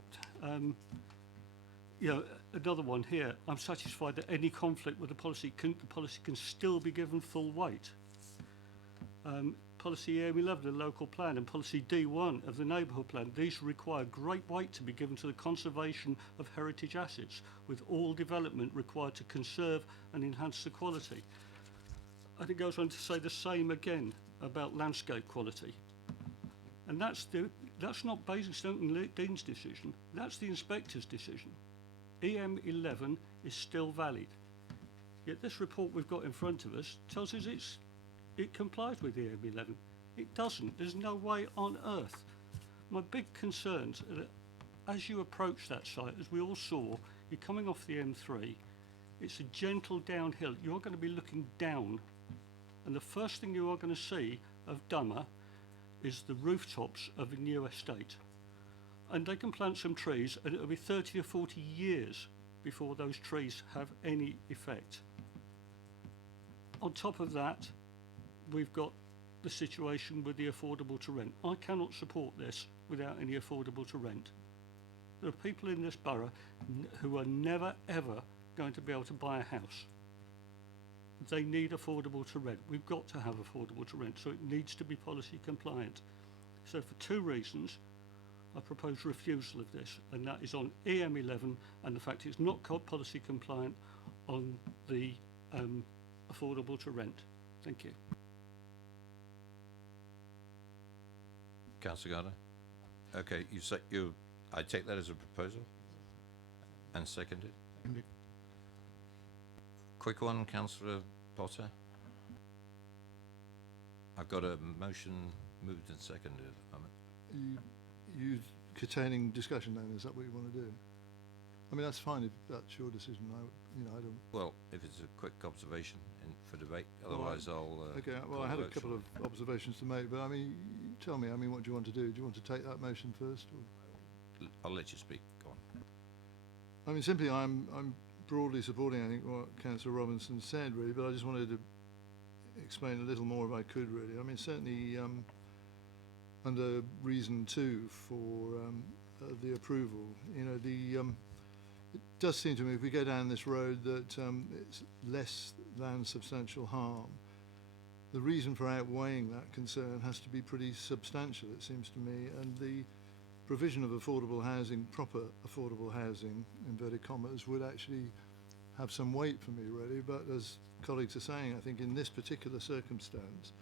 Another one here, I'm satisfied that any conflict with the policy can still be given full weight. Policy EM11, the local plan, and policy D1 of the neighbourhood plan, these require great weight to be given to the conservation of heritage assets, with all development required to conserve and enhance the quality. And it goes on to say the same again about landscape quality. And that's not Basingstoke and Dean's decision, that's the inspector's decision. EM11 is still valid. Yet this report we've got in front of us tells us it complies with EM11. It doesn't. There's no way on earth. My big concerns are that as you approach that site, as we all saw, you're coming off the M3, it's a gentle downhill. You're going to be looking down, and the first thing you are going to see of Dummer is the rooftops of a new estate. And they can plant some trees, and it'll be 30 or 40 years before those trees have any effect. On top of that, we've got the situation with the affordable to rent. I cannot support this without any affordable to rent. There are people in this borough who are never ever going to be able to buy a house. They need affordable to rent. We've got to have affordable to rent, so it needs to be policy compliant. So for 2 reasons, I propose refusal of this, and that is on EM11 and the fact it's not policy compliant on the affordable to rent. Thank you. Councillor Gardner. Okay, I take that as a proposal and seconded. Quick one, Councillor Potter. I've got a motion moved and seconded. You containing discussion then, is that what you want to do? I mean, that's fine if that's your decision. I don't. Well, if it's a quick observation for debate, otherwise I'll. Okay. Well, I had a couple of observations to make, but I mean, tell me. I mean, what do you want to do? Do you want to take that motion first? Or? I'll let you speak. Go on. I mean, simply, I'm broadly supporting, I think, what Councillor Robinson said, really, but I just wanted to explain a little more if I could, really. I mean, certainly under reason 2 for the approval, it does seem to me, if we go down this road, that it's less than substantial harm. the reason for outweighing that concern has to be pretty substantial, it seems to me, and the provision of affordable housing, proper affordable housing, inverted commas, would actually have some weight for me, really. But as colleagues are saying, I think in this particular circumstance,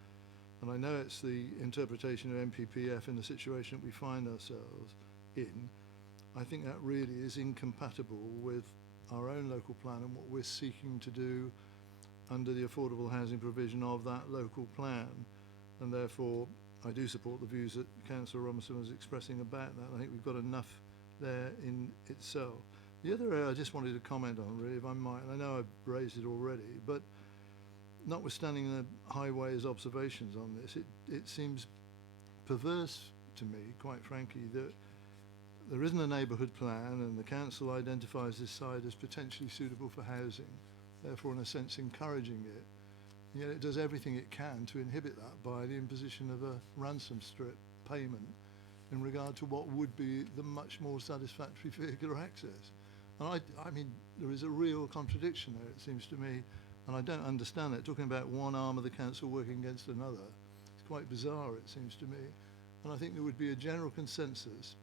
and I know it's the interpretation of MPPF in the situation that we find ourselves in, I think that really is incompatible with our own local plan and what we're seeking to do under the affordable housing provision of that local plan. And therefore, I do support the views that Councillor Robinson was expressing about that. I think we've got enough there in itself. The other area I just wanted to comment on, really, if I might, and I know I've raised it already, but notwithstanding the highways observations on this, it seems perverse to me, quite frankly, that there isn't a neighbourhood plan and the council identifies this site as potentially suitable for housing, therefore in a sense encouraging it. Yet it does everything it can to inhibit that by the imposition of a ransom strip payment in regard to what would be the much more satisfactory vehicular access. And I mean, there is a real contradiction there, it seems to me, and I don't understand it. Talking about one arm of the council working against another, it's quite bizarre, it seems to me. And I think there would be a general consensus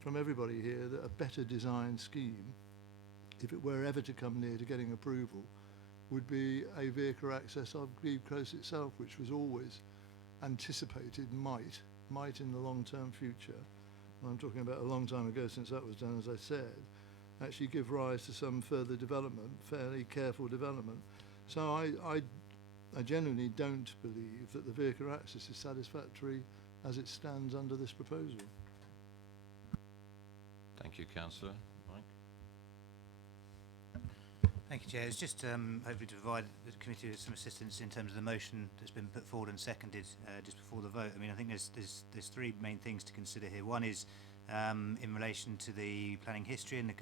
from everybody here that a better designed scheme, if it were ever to come near to getting approval, would be a vehicular access of Glebe Close itself, which was always anticipated might in the long-term future, and I'm talking about a long time ago since that was done, as I said, actually give rise to some further development, fairly careful development. So I genuinely don't believe that the vehicular access is satisfactory as it stands under this proposal. Thank you, Councillor. Mike? Thank you, Chair. It's just hopefully to provide the committee with some assistance in terms of the motion that's been put forward and seconded just before the vote. I mean, I think there's three main things to consider here. One is in relation to the planning history and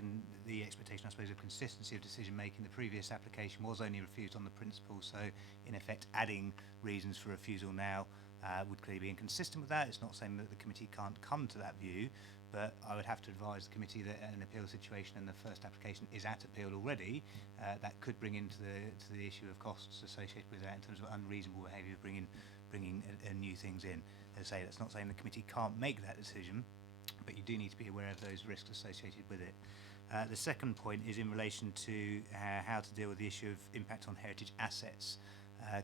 the expectation, I suppose, of consistency of decision making. The previous application was only refused on the principle, so in effect adding reasons for refusal now would clearly be inconsistent with that. It's not saying that the committee can't come to that view, but I would have to advise the committee that an appeal situation and the first application is at appeal already. That could bring into the issue of costs associated with that in terms of unreasonable behaviour, bringing new things in. As I say, that's not saying the committee can't make that decision, but you do need to be aware of those risks associated with it. The second point is in relation to how to deal with the issue of impact on heritage assets.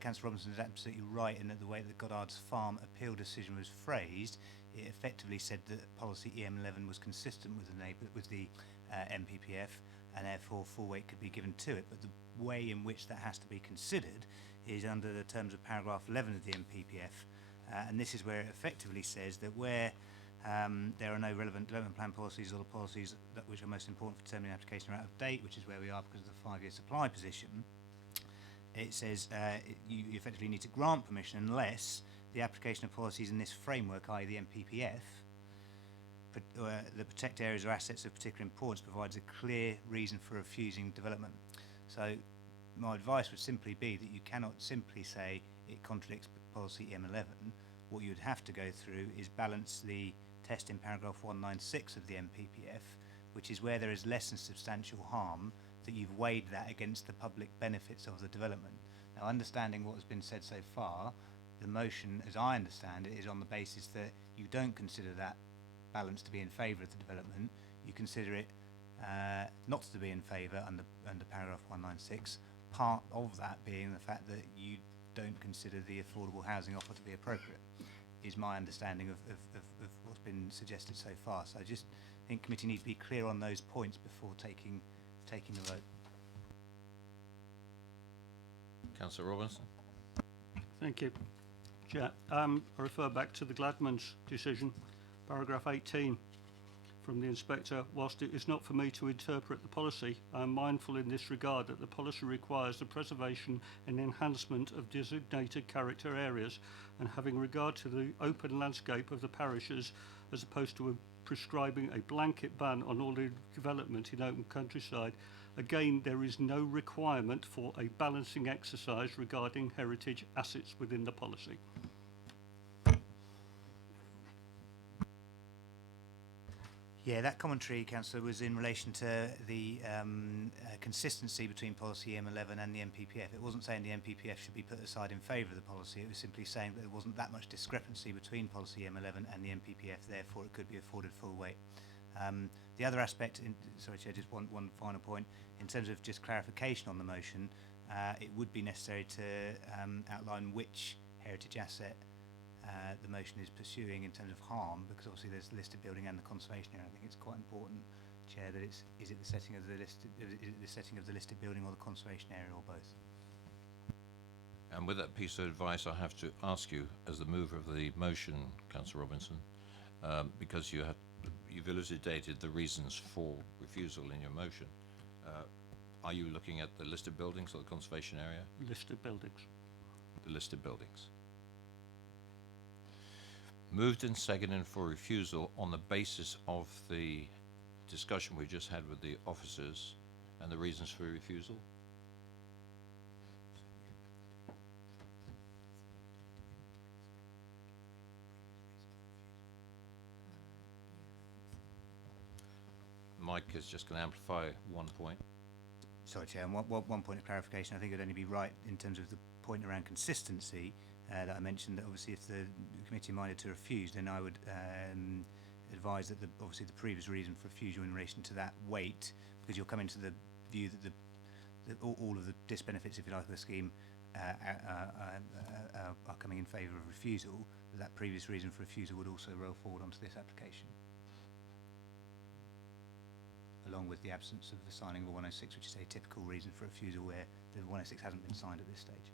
Councillor Robinson is absolutely right in that the way that Goddard's Farm appeal decision was phrased, it effectively said that policy EM11 was consistent with the MPPF, and therefore full weight could be given to it. But the way in which that has to be considered is under the terms of paragraph 11 of the MPPF, and this is where it effectively says that where there are no relevant development plan policies or the policies which are most important for determining application are out of date, which is where we are because of the 5-year supply position, it says you effectively need to grant permission unless the application of policies in this framework, i.e. the MPPF, that protect areas or assets of particular importance, provides a clear reason for refusing development. So my advice would simply be that you cannot simply say it contradicts policy EM11. What you would have to go through is balance the test in paragraph 196 of the MPPF, which is where there is less than substantial harm, that you've weighed that against the public benefits of the development. Now, understanding what has been said so far, the motion, as I understand it, is on the basis that you don't consider that balance to be in favour of the development. You consider it not to be in favour under paragraph 196, part of that being the fact that you don't consider the affordable housing offer to be appropriate, is my understanding of what's been suggested so far. So I just think committee needs to be clear on those points before taking the vote. Councillor Robinson? Thank you. Chair, I refer back to the Gladman's decision, paragraph 18 from the inspector. Whilst it is not for me to interpret the policy, I am mindful in this regard that the policy requires the preservation and enhancement of designated character areas, and having regard to the open landscape of the parishes, as opposed to prescribing a blanket ban on all development in open countryside. Again, there is no requirement for a balancing exercise regarding heritage assets within the policy. Yeah, that commentary, Councillor, was in relation to the consistency between policy EM11 and the MPPF. It wasn't saying the MPPF should be put aside in favour of the policy, it was simply saying that there wasn't that much discrepancy between policy EM11 and the MPPF, therefore it could be afforded full weight. The other aspect, sorry Chair, just one final point, in terms of just clarification on the motion, it would be necessary to outline which heritage asset the motion is pursuing in terms of harm, because obviously there's the listed building and the conservation area. I think it's quite important, Chair, that is it the setting of the listed building or the conservation area, or both? And with that piece of advice, I have to ask you, as the mover of the motion, Councillor Robinson, because you've elucidated the reasons for refusal in your motion. Are you looking at the listed buildings or the conservation area? Listed buildings. The listed buildings. Moved and seconded for refusal on the basis of the discussion we just had with the officers and the reasons for refusal. Mike is just going to amplify one point. Sorry, Chair, and one point of clarification. I think it would only be right in terms of the point around consistency that I mentioned, that obviously if the committee minded to refuse, then I would advise that obviously the previous reason for refusal in relation to that weight, because you'll come into the view that all of the disbenefits, if you like, of the scheme are coming in favour of refusal, that previous reason for refusal would also roll forward onto this application, along with the absence of the signing of a 106, which is a typical reason for refusal where the 106 hasn't been signed at this stage.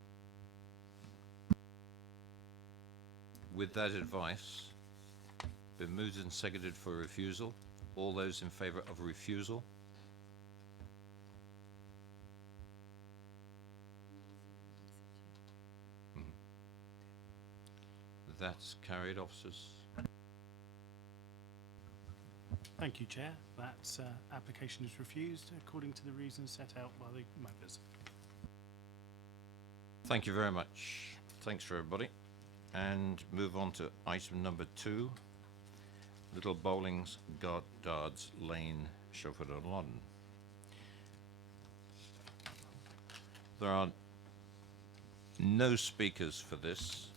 With that advice, been moved and seconded for refusal. All those in favour of refusal? That's carried, officers. Thank you, Chair. That application is refused according to the reasons set out by the members. Thank you very much. Thanks for everybody. And move on to item number 2, Little Bowlings Dards Lane, Shelford and London. There are no speakers for this.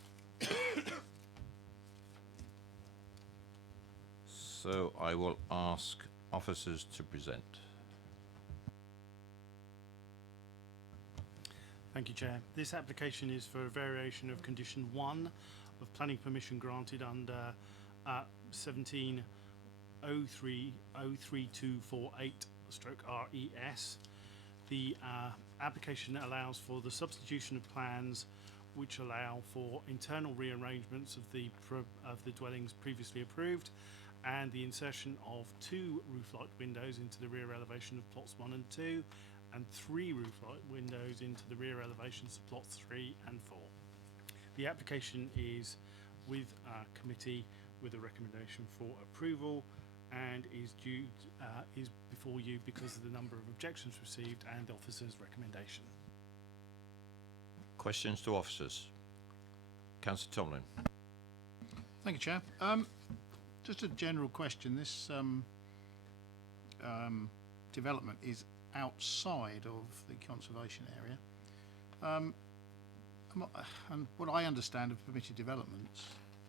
So I will ask officers to present. Thank you, Chair. This application is for a variation of condition 1 of planning permission granted under 1703-03248/RES. The application allows for the substitution of plans which allow for internal rearrangements of the dwellings previously approved, and the insertion of 2 roof light windows into the rear elevation of plots 1 and 2, and 3 roof light windows into the rear elevations of plots 3 and 4. The application is with committee with a recommendation for approval, and is due is before you because of the number of objections received and the officer's recommendation. Questions to officers? Councillor Tomlin. Thank you, Chair. Just a general question. This development is outside of the conservation area. And what I understand of permitted developments,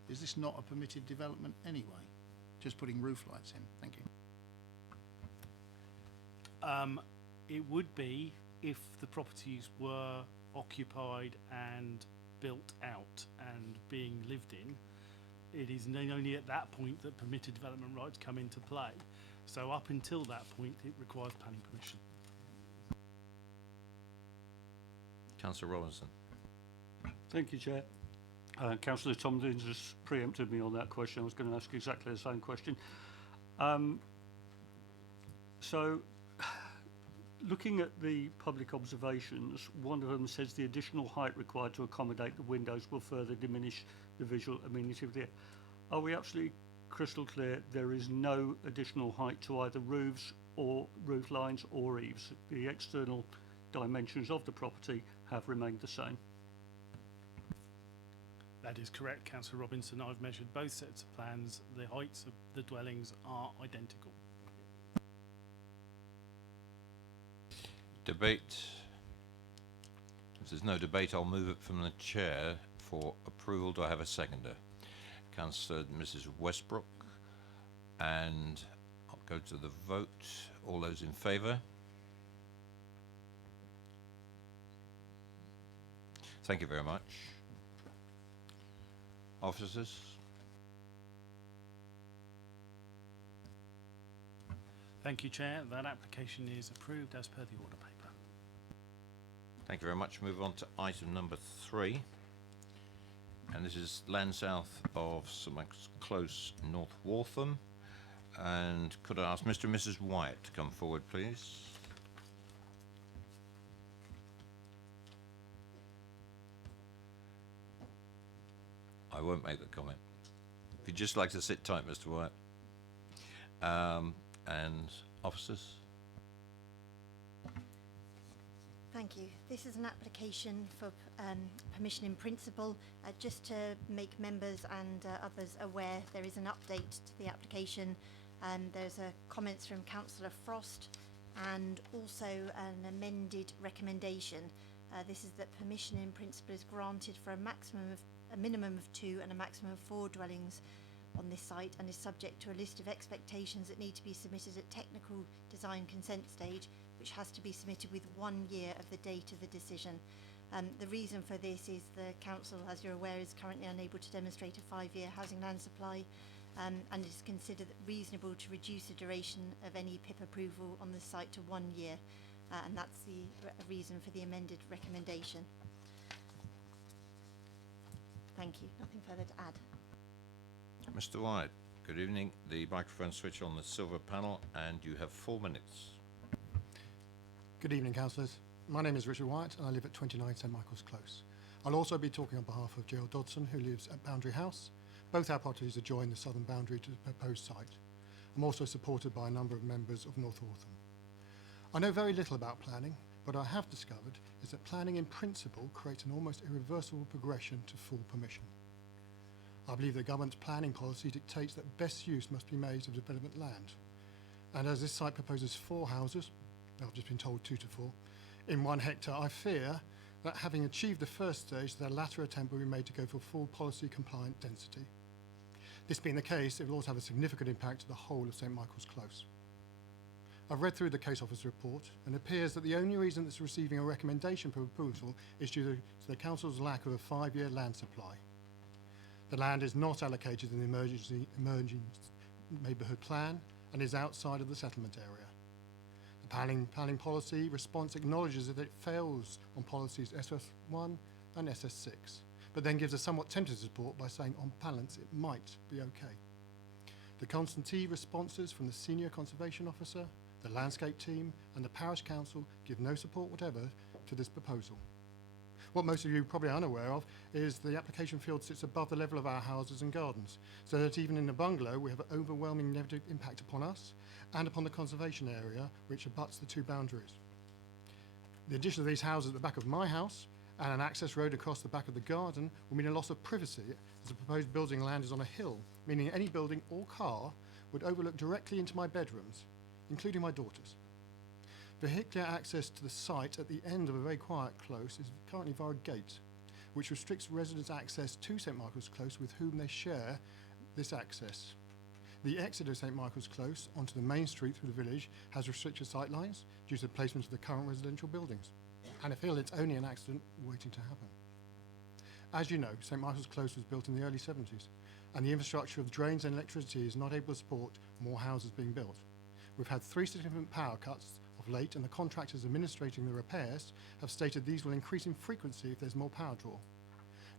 is this not a permitted development anyway? Just putting roof lights in. Thank you. It would be if the properties were occupied and built out and being lived in. It is only at that point that permitted development rights come into play. So up until that point, it requires planning permission. Councillor Robinson. Thank you, Chair. Councillor Tomlin just preempted me on that question. I was going to ask exactly the same question. So, looking at the public observations, one of them says the additional height required to accommodate the windows will further diminish the visual amenity of the. Are we absolutely crystal clear there is no additional height to either roofs or roof lines or eaves? The external dimensions of the property have remained the same. That is correct, Councillor Robinson. I've measured both sets of plans. The heights of the dwellings are identical. Debate. If there's no debate, I'll move it from the chair for approval. Do I have a seconder? Councillor Mrs. Westbrook. And I'll go to the vote. All those in favour? Thank you very much. Officers? Thank you, Chair. That application is approved as per the order paper. Thank you very much. Move on to item number 3. And this is land south of St Michael's Close, North Waltham. And could I ask Mr. and Mrs. Wyatt to come forward, please? I won't make the comment. If you'd just like to sit tight, Mr. Wyatt. And officers? Thank you. This is an application for permission in principle. Just to make members and others aware, there is an update to the application. There's comments from Councillor Frost and also an amended recommendation. This is that permission in principle is granted for a minimum of 2 and a maximum of 4 dwellings on this site, and is subject to a list of expectations that need to be submitted at technical design consent stage, which has to be submitted with 1 year of the date of the decision. The reason for this is the council, as you're aware, is currently unable to demonstrate a 5-year housing land supply, and it is considered reasonable to reduce the duration of any PIP approval on the site to 1 year, and that's the reason for the amended recommendation. Thank you. Nothing further to add. Mr. Wyatt, good evening. The microphone switch on the silver panel, and you have 4 minutes. Good evening, councillors. My name is Richard Wyatt, and I live at 29 St Michael's Close. I'll also be talking on behalf of Gerald Dodson, who lives at Boundary House. Both our properties adjoin the southern boundary to the proposed site. I'm also supported by a number of members of North Waltham. I know very little about planning, but what I have discovered is that planning in principle creates an almost irreversible progression to full permission. I believe the government's planning policy dictates that best use must be made of development land. And as this site proposes 4 houses, I've just been told 2 to 4, in 1 hectare, I fear that having achieved the first stage, the latter attempt will be made to go for full policy compliant density. This being the case, it will also have a significant impact to the whole of St Michael's Close. I've read through the case officer report, and it appears that the only reason it's receiving a recommendation for approval is due to the council's lack of a 5-year land supply. The land is not allocated in the emerging neighbourhood plan and is outside of the settlement area. The planning policy response acknowledges that it fails on policies SS1 and SS6, but then gives a somewhat tentative support by saying on balance it might be okay. The constantee responses from the senior conservation officer, the landscape team and the parish council give no support whatever to this proposal. What most of you probably are unaware of is the application field sits above the level of our houses and gardens, so that even in the bungalow we have an overwhelming negative impact upon us and upon the conservation area which abuts the 2 boundaries. The addition of these houses at the back of my house and an access road across the back of the garden will mean a loss of privacy, as the proposed building land is on a hill, meaning any building or car would overlook directly into my bedrooms, including my daughter's. Vehicular access to the site at the end of a very quiet close is currently via a gate, which restricts residents' access to St Michael's Close with whom they share this access. The exit of St Michael's Close onto the main street through the village has restricted sight lines due to the placement of the current residential buildings, and I feel it's only an accident waiting to happen. As you know, St Michael's Close was built in the early 70s, and the infrastructure of drains and electricity is not able to support more houses being built. We've had 3 significant power cuts of late, and the contractors administrating the repairs have stated these will increase in frequency if there's more power draw.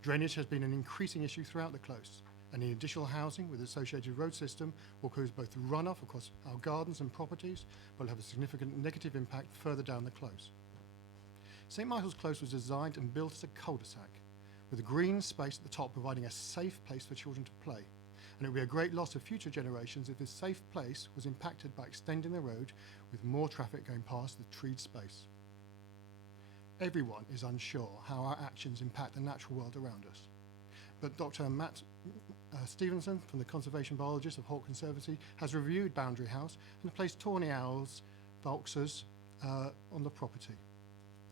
Drainage has been an increasing issue throughout the close, and the additional housing with associated road system will cause both runoff across our gardens and properties, but will have a significant negative impact further down the close. St Michael's Close was designed and built as a cul-de-sac, with a green space at the top providing a safe place for children to play. And it would be a great loss of future generations if this safe place was impacted by extending the road with more traffic going past the treed space. Everyone is unsure how our actions impact the natural world around us. but Dr. Matt Stevenson from the Conservation Biologist of Hawke Conservancy has reviewed Boundary House and placed tawny owls, vultures, on the property.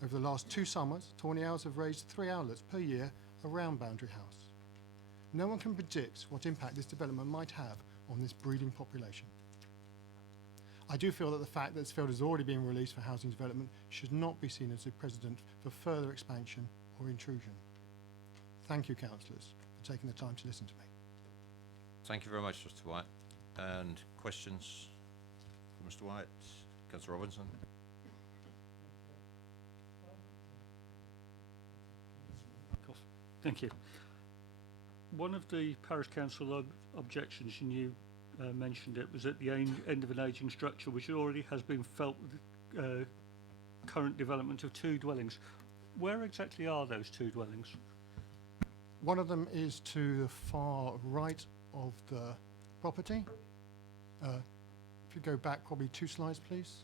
Over the last 2 summers, tawny owls have raised 3 owlets per year around Boundary House. No one can predict what impact this development might have on this breeding population. I do feel that the fact that this field has already been released for housing development should not be seen as a precedent for further expansion or intrusion. Thank you, councillors, for taking the time to listen to me. Thank you very much, Mr. White. And questions for Mr. White? Councillor Robinson? Thank you. One of the parish council objections, and you mentioned it, was at the end of an ageing structure which already has been felt with current development of 2 dwellings. Where exactly are those 2 dwellings? One of them is to the far right of the property. If you go back probably 2 slides, please.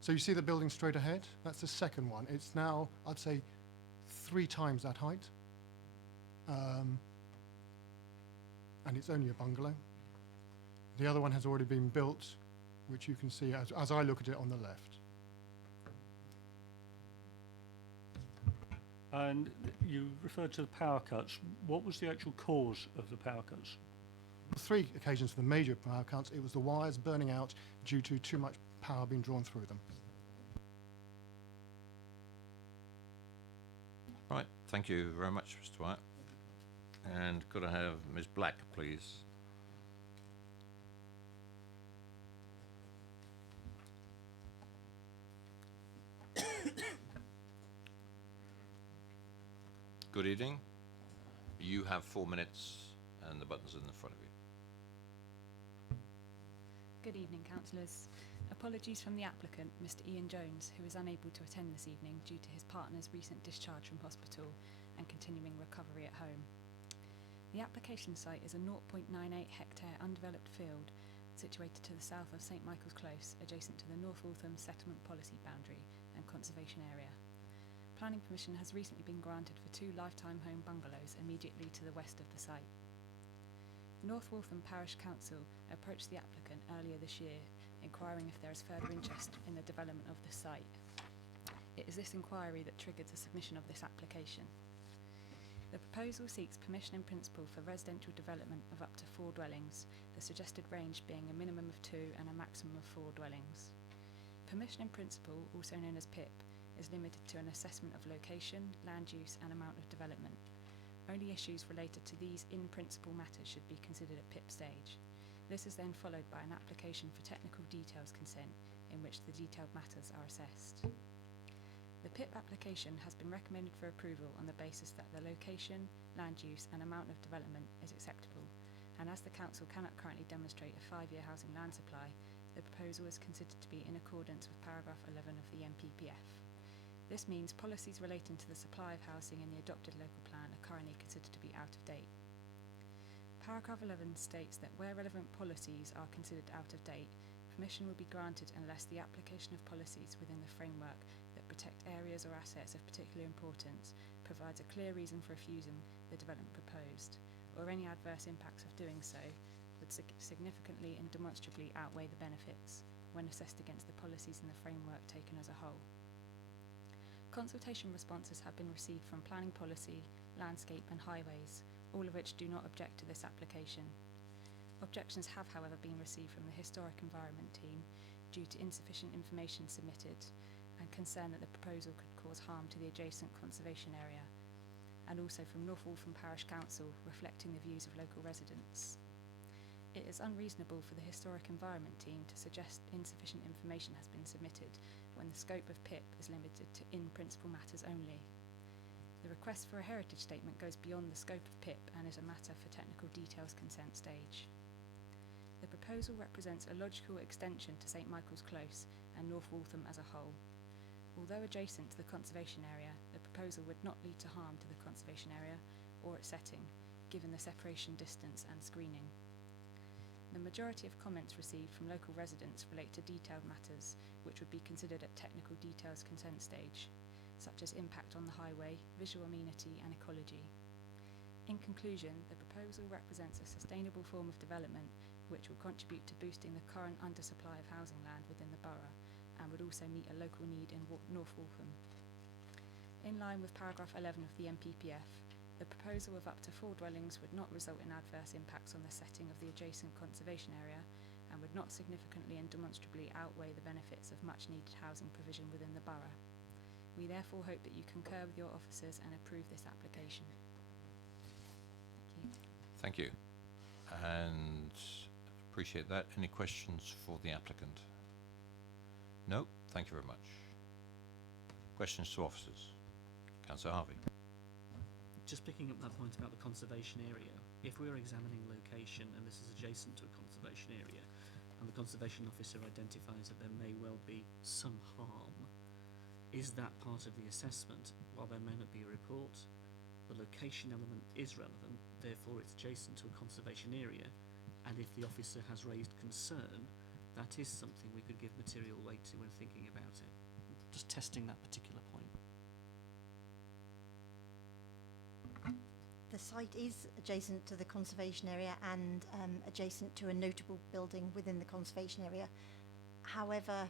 So you see the building straight ahead? That's the second one. It's now, I'd say, 3 times that height. And it's only a bungalow. The other one has already been built, which you can see as I look at it on the left. And you referred to the power cuts. What was the actual cause of the power cuts? 3 occasions for the major power cuts, it was the wires burning out due to too much power being drawn through them. Right, thank you very much, Mr. White. And could I have Ms. Black, please? Good evening. You have 4 minutes and the button's in the front of you. Good evening, councillors. Apologies from the applicant, Mr. Ian Jones, who is unable to attend this evening due to his partner's recent discharge from hospital and continuing recovery at home. The application site is a 0.98 hectare undeveloped field situated to the south of St Michael's Close, adjacent to the North Waltham Settlement Policy Boundary and Conservation Area. Planning permission has recently been granted for 2 lifetime home bungalows immediately to the west of the site. North Waltham Parish Council approached the applicant earlier this year, inquiring if there is further interest in the development of the site. It is this inquiry that triggered the submission of this application. The proposal seeks permission in principle for residential development of up to 4 dwellings, the suggested range being a minimum of 2 and a maximum of 4 dwellings. Permission in principle, also known as PIP, is limited to an assessment of location, land use and amount of development. Only issues related to these in-principle matters should be considered at PIP stage. This is then followed by an application for technical details consent, in which the detailed matters are assessed. The PIP application has been recommended for approval on the basis that the location, land use and amount of development is acceptable, and as the council cannot currently demonstrate a 5-year housing land supply, the proposal is considered to be in accordance with paragraph 11 of the NPPF. This means policies relating to the supply of housing in the adopted local plan are currently considered to be out of date. Paragraph 11 states that where relevant policies are considered out of date, permission will be granted unless the application of policies within the framework that protect areas or assets of particular importance provides a clear reason for refusing the development proposed, or any adverse impacts of doing so would significantly and demonstrably outweigh the benefits when assessed against the policies in the framework taken as a whole. Consultation responses have been received from Planning Policy, Landscape and Highways, all of which do not object to this application. Objections have, however, been received from the Historic Environment team due to insufficient information submitted and concern that the proposal could cause harm to the adjacent conservation area, and also from North Waltham Parish Council, reflecting the views of local residents. It is unreasonable for the Historic Environment team to suggest insufficient information has been submitted when the scope of PIP is limited to in-principle matters only. The request for a heritage statement goes beyond the scope of PIP and is a matter for technical details consent stage. The proposal represents a logical extension to St Michael's Close and North Waltham as a whole. Although adjacent to the conservation area, the proposal would not lead to harm to the conservation area or its setting, given the separation distance and screening. The majority of comments received from local residents relate to detailed matters which would be considered at technical details consent stage, such as impact on the highway, visual amenity and ecology. In conclusion, the proposal represents a sustainable form of development which will contribute to boosting the current undersupply of housing land within the borough and would also meet a local need in North Waltham. In line with paragraph 11 of the NPPF, the proposal of up to 4 dwellings would not result in adverse impacts on the setting of the adjacent conservation area and would not significantly and demonstrably outweigh the benefits of much needed housing provision within the borough. We therefore hope that you concur with your officers and approve this application. Thank you. And appreciate that. Any questions for the applicant? No? Thank you very much. Questions to officers? Councillor Harvey. Just picking up that point about the conservation area, if we're examining location and this is adjacent to a conservation area and the conservation officer identifies that there may well be some harm, is that part of the assessment? While there may not be a report, the location element is relevant, therefore it's adjacent to a conservation area, and if the officer has raised concern, that is something we could give material weight to when thinking about it. Just testing that particular point. The site is adjacent to the conservation area and adjacent to a notable building within the conservation area. However,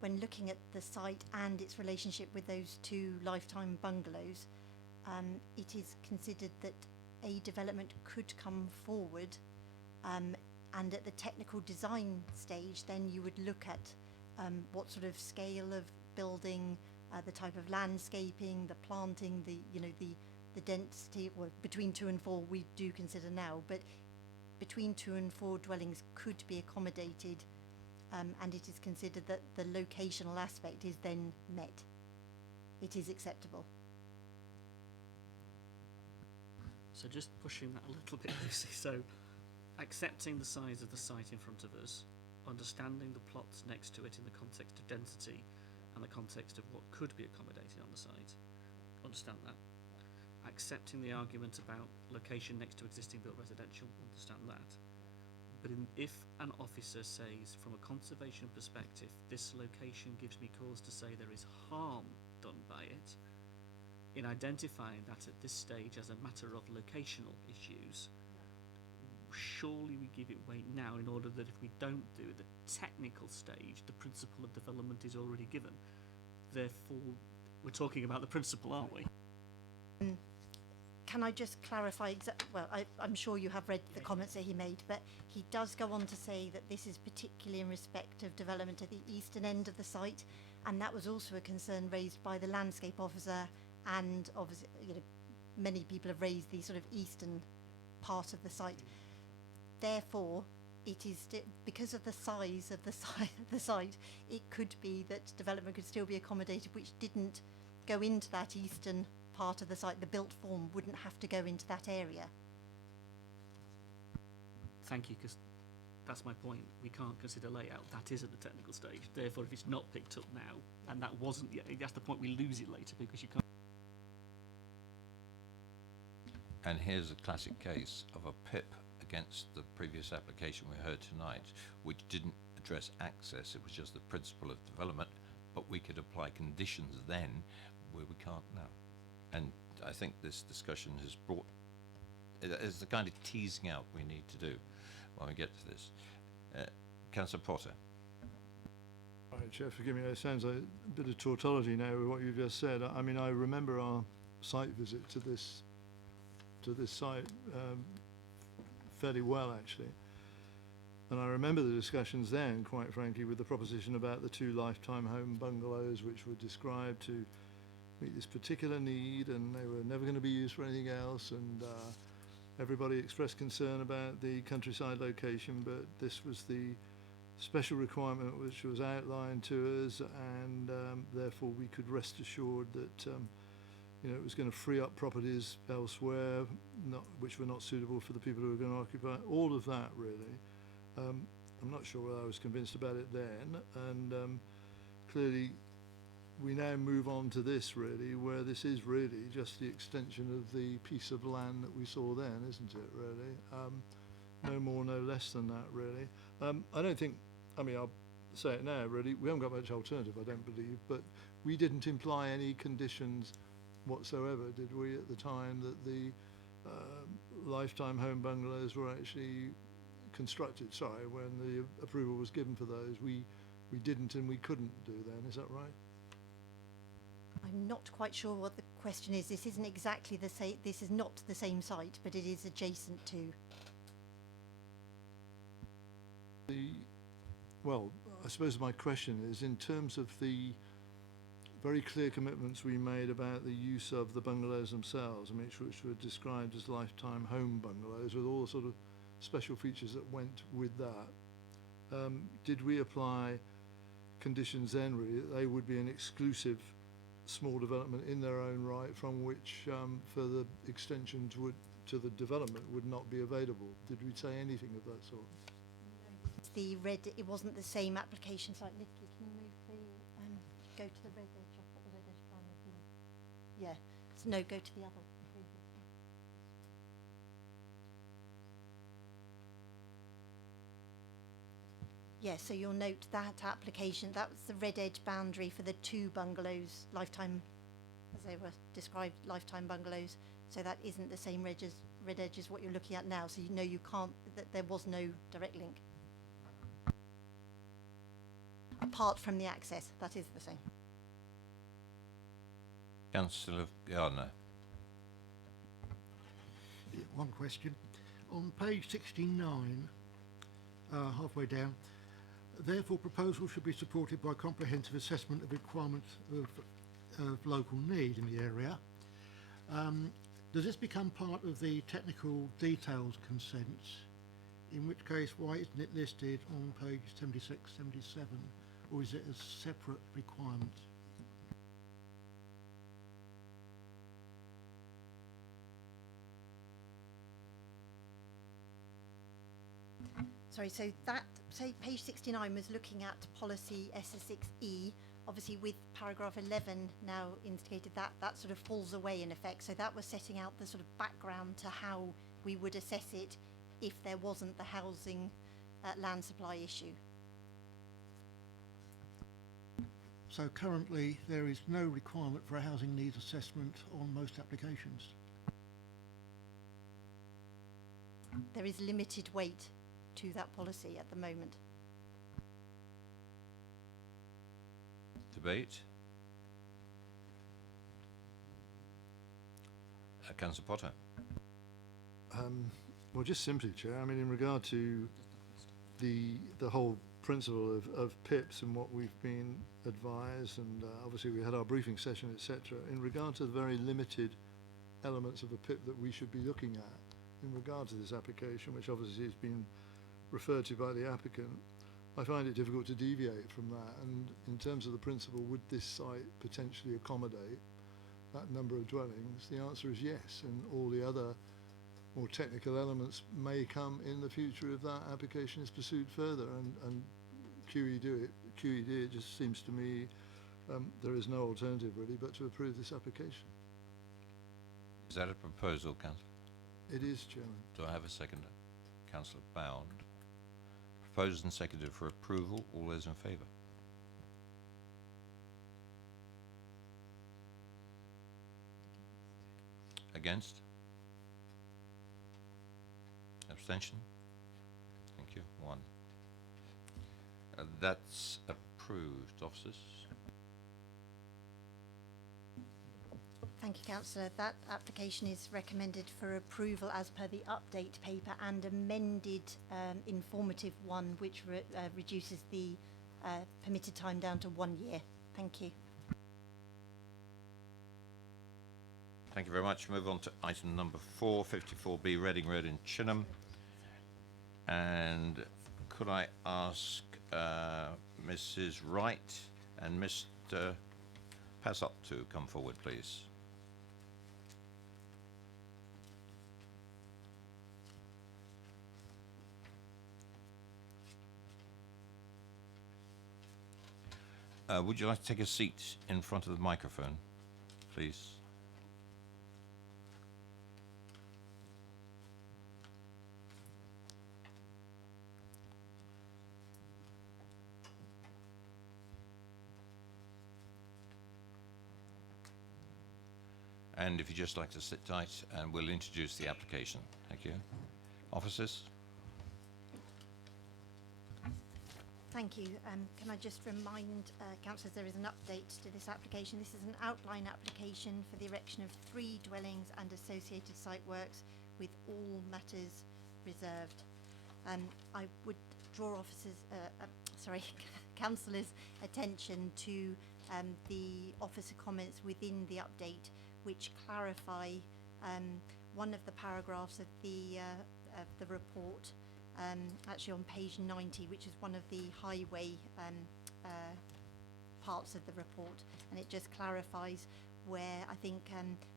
when looking at the site and its relationship with those 2 lifetime bungalows, it is considered that a development could come forward, and at the technical design stage then you would look at what sort of scale of building, the type of landscaping, the planting, the density. Well, between 2 and 4 we do consider now, but between 2 and 4 dwellings could be accommodated, and it is considered that the locational aspect is then met. It is acceptable. So just pushing that a little bit, Lucy. So accepting the size of the site in front of us, understanding the plots next to it in the context of density and the context of what could be accommodated on the site, understand that. Accepting the argument about location next to existing built residential, understand that. But if an officer says, from a conservation perspective, this location gives me cause to say there is harm done by it, in identifying that at this stage as a matter of locational issues, surely we give it weight now in order that if we don't do the technical stage, the principle of development is already given. Therefore, we're talking about the principle, aren't we? Can I just clarify? Well, I'm sure you have read the comments that he made, but he does go on to say that this is particularly in respect of development at the eastern end of the site, and that was also a concern raised by the landscape officer, and obviously, many people have raised the sort of eastern part of the site. Therefore, it is because of the size of the site, it could be that development could still be accommodated, which didn't go into that eastern part of the site. The built form wouldn't have to go into that area. Thank you, because that's my point. We can't consider layout. That is at the technical stage. Therefore, if it's not picked up now, and that wasn't yet, that's the point, we lose it later because you can't. And here's a classic case of a PIP against the previous application we heard tonight, which didn't address access. It was just the principle of development, but we could apply conditions then where we can't now. And I think this discussion has brought, it's the kind of teasing out we need to do when we get to this. Councillor Potter. Right, Chair, forgive me, it sounds like a bit of tautology now with what you've just said. I mean, I remember our site visit to this site fairly well, actually. And I remember the discussions then, quite frankly, with the proposition about the 2 lifetime home bungalows which were described to meet this particular need, and they were never going to be used for anything else, and everybody expressed concern about the countryside location, but this was the special requirement which was outlined to us, and therefore we could rest assured that it was going to free up properties elsewhere which were not suitable for the people who were going to occupy. All of that, really. I'm not sure whether I was convinced about it then, and clearly we now move on to this, really, where this is really just the extension of the piece of land that we saw then, isn't it, really? No more, no less than that, really. I don't think, I'll say it now, really, we haven't got much alternative, I don't believe, but we didn't imply any conditions whatsoever, did we, at the time that the lifetime home bungalows were actually constructed. Sorry, when the approval was given for those, we didn't and we couldn't do then. Is that right? I'm not quite sure what the question is. This isn't exactly the same. This is not the same site, but it is adjacent to. Well, I suppose my question is, in terms of the very clear commitments we made about the use of the bungalows themselves, which were described as lifetime home bungalows with all the sort of special features that went with that, did we apply conditions then really that they would be an exclusive small development in their own right from which further extensions to the development would not be available? Did we say anything of that sort? It's the red. It wasn't the same application site. Nicky, can you move the go to the red edge? I've got the red edge plan with you. Yeah. So no, go to the other. The previous one. Yeah. So you'll note that application. That was the red edge boundary for the 2 bungalows, lifetime, as they were described, lifetime bungalows. So that isn't the same red edge as what you're looking at now. So you know you can't. That there was no direct link. Apart from the access, that is the same. Councillor Gardner. Yeah, one question. On page 69, halfway down, therefore proposals should be supported by comprehensive assessment of requirements of local need in the area. Does this become part of the technical details consents? In which case, why isn't it listed on page 76, 77, or is it a separate requirement? Sorry, so that, say page 69 was looking at policy SS6E, obviously with paragraph 11 now indicated that sort of falls away in effect. So that was setting out the sort of background to how we would assess it if there wasn't the housing land supply issue. So currently there is no requirement for a housing needs assessment on most applications. There is limited weight to that policy at the moment. Debate. Councillor Potter. Well, just simply, Chair, I mean, in regard to the whole principle of PIPs and what we've been advised, and obviously we had our briefing session, etc., in regard to the very limited elements of a PIP that we should be looking at in regard to this application, which obviously has been referred to by the applicant, I find it difficult to deviate from that. And in terms of the principle, would this site potentially accommodate that number of dwellings? The answer is yes, and all the other more technical elements may come in the future if that application is pursued further. And QED, it just seems to me there is no alternative really but to approve this application. Is that a proposal, Councillor? It is, Chairman. Do I have a seconder? Councillor Bound. Proposed and seconded for approval. All those in favour? Against? Abstention? Thank you. 1. That's approved. Officers? Thank you, Councillor. That application is recommended for approval as per the update paper and amended informative one, which reduces the permitted time down to 1 year. Thank you. Thank you very much. Move on to item number 4, 54B Reading Road in Chinham. And could I ask Mrs. Wright and Mr. Passop to come forward, please? Would you like to take a seat in front of the microphone, please? And if you'd just like to sit tight, and we'll introduce the application. Thank you. Officers? Thank you. Can I just remind councillors there is an update to this application. This is an outline application for the erection of 3 dwellings and associated site works with all matters reserved. I would draw councillors' attention to the officer comments within the update, which clarify one of the paragraphs of the report, actually on page 90, which is one of the highway parts of the report, and it just clarifies where I think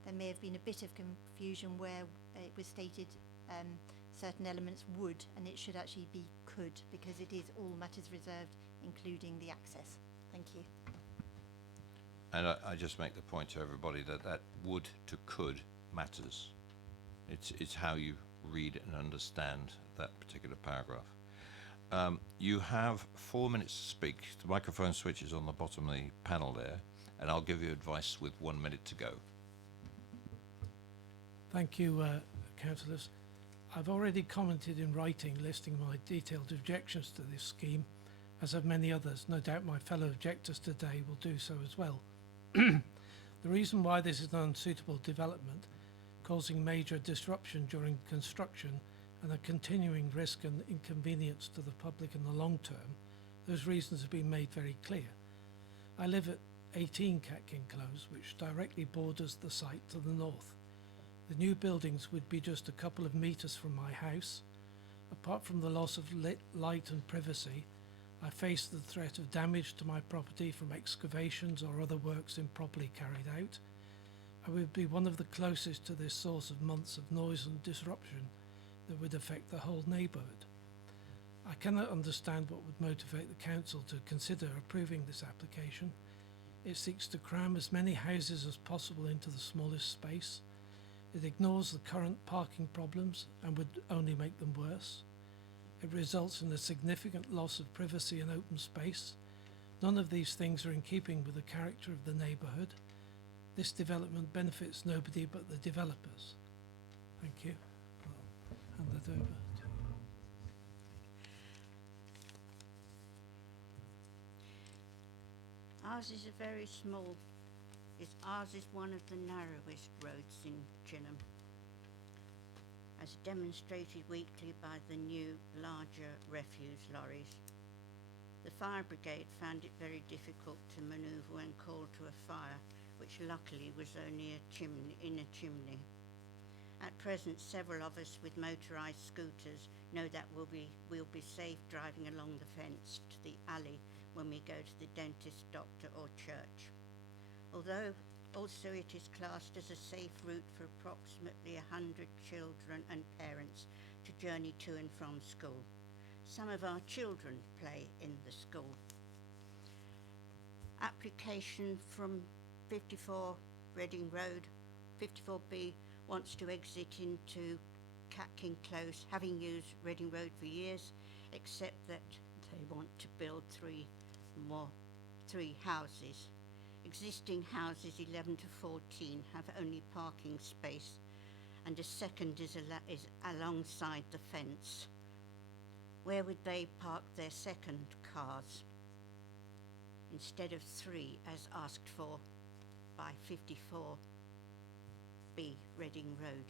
there may have been a bit of confusion where it was stated certain elements would, and it should actually be could, because it is all matters reserved, including the access. Thank you. And I just make the point to everybody that would to could matters. It's how you read and understand that particular paragraph. You have 4 minutes to speak. The microphone switch is on the bottom of the panel there, and I'll give you advice with 1 minute to go. Thank you, councillors. I've already commented in writing listing my detailed objections to this scheme, as have many others. No doubt my fellow objectors today will do so as well. The reason why this is an unsuitable development, causing major disruption during construction and a continuing risk and inconvenience to the public in the long term, those reasons have been made very clear. I live at 18 Catkin Close, which directly borders the site to the north. The new buildings would be just a couple of metres from my house. Apart from the loss of light and privacy, I face the threat of damage to my property from excavations or other works improperly carried out. I would be one of the closest to this source of months of noise and disruption that would affect the whole neighbourhood. I cannot understand what would motivate the council to consider approving this application. It seeks to cram as many houses as possible into the smallest space. It ignores the current parking problems and would only make them worse. It results in a significant loss of privacy and open space. None of these things are in keeping with the character of the neighbourhood. This development benefits nobody but the developers. Thank you. I'll hand that over. Ours is a very small, ours is one of the narrowest roads in Chinham, as demonstrated weekly by the new, larger refuse lorries. The fire brigade found it very difficult to manoeuvre when called to a fire, which luckily was only in a chimney. At present, several of us with motorised scooters know that we'll be safe driving along the fence to the alley when we go to the dentist, doctor or church. Although also it is classed as a safe route for approximately 100 children and parents to journey to and from school. Some of our children play in the school. Application from 54 Reading Road, 54B, wants to exit into Catkin Close, having used Reading Road for years, except that they want to build three houses. Existing houses 11 to 14 have only parking space, and a second is alongside the fence. Where would they park their second cars instead of 3 as asked for by 54B Reading Road?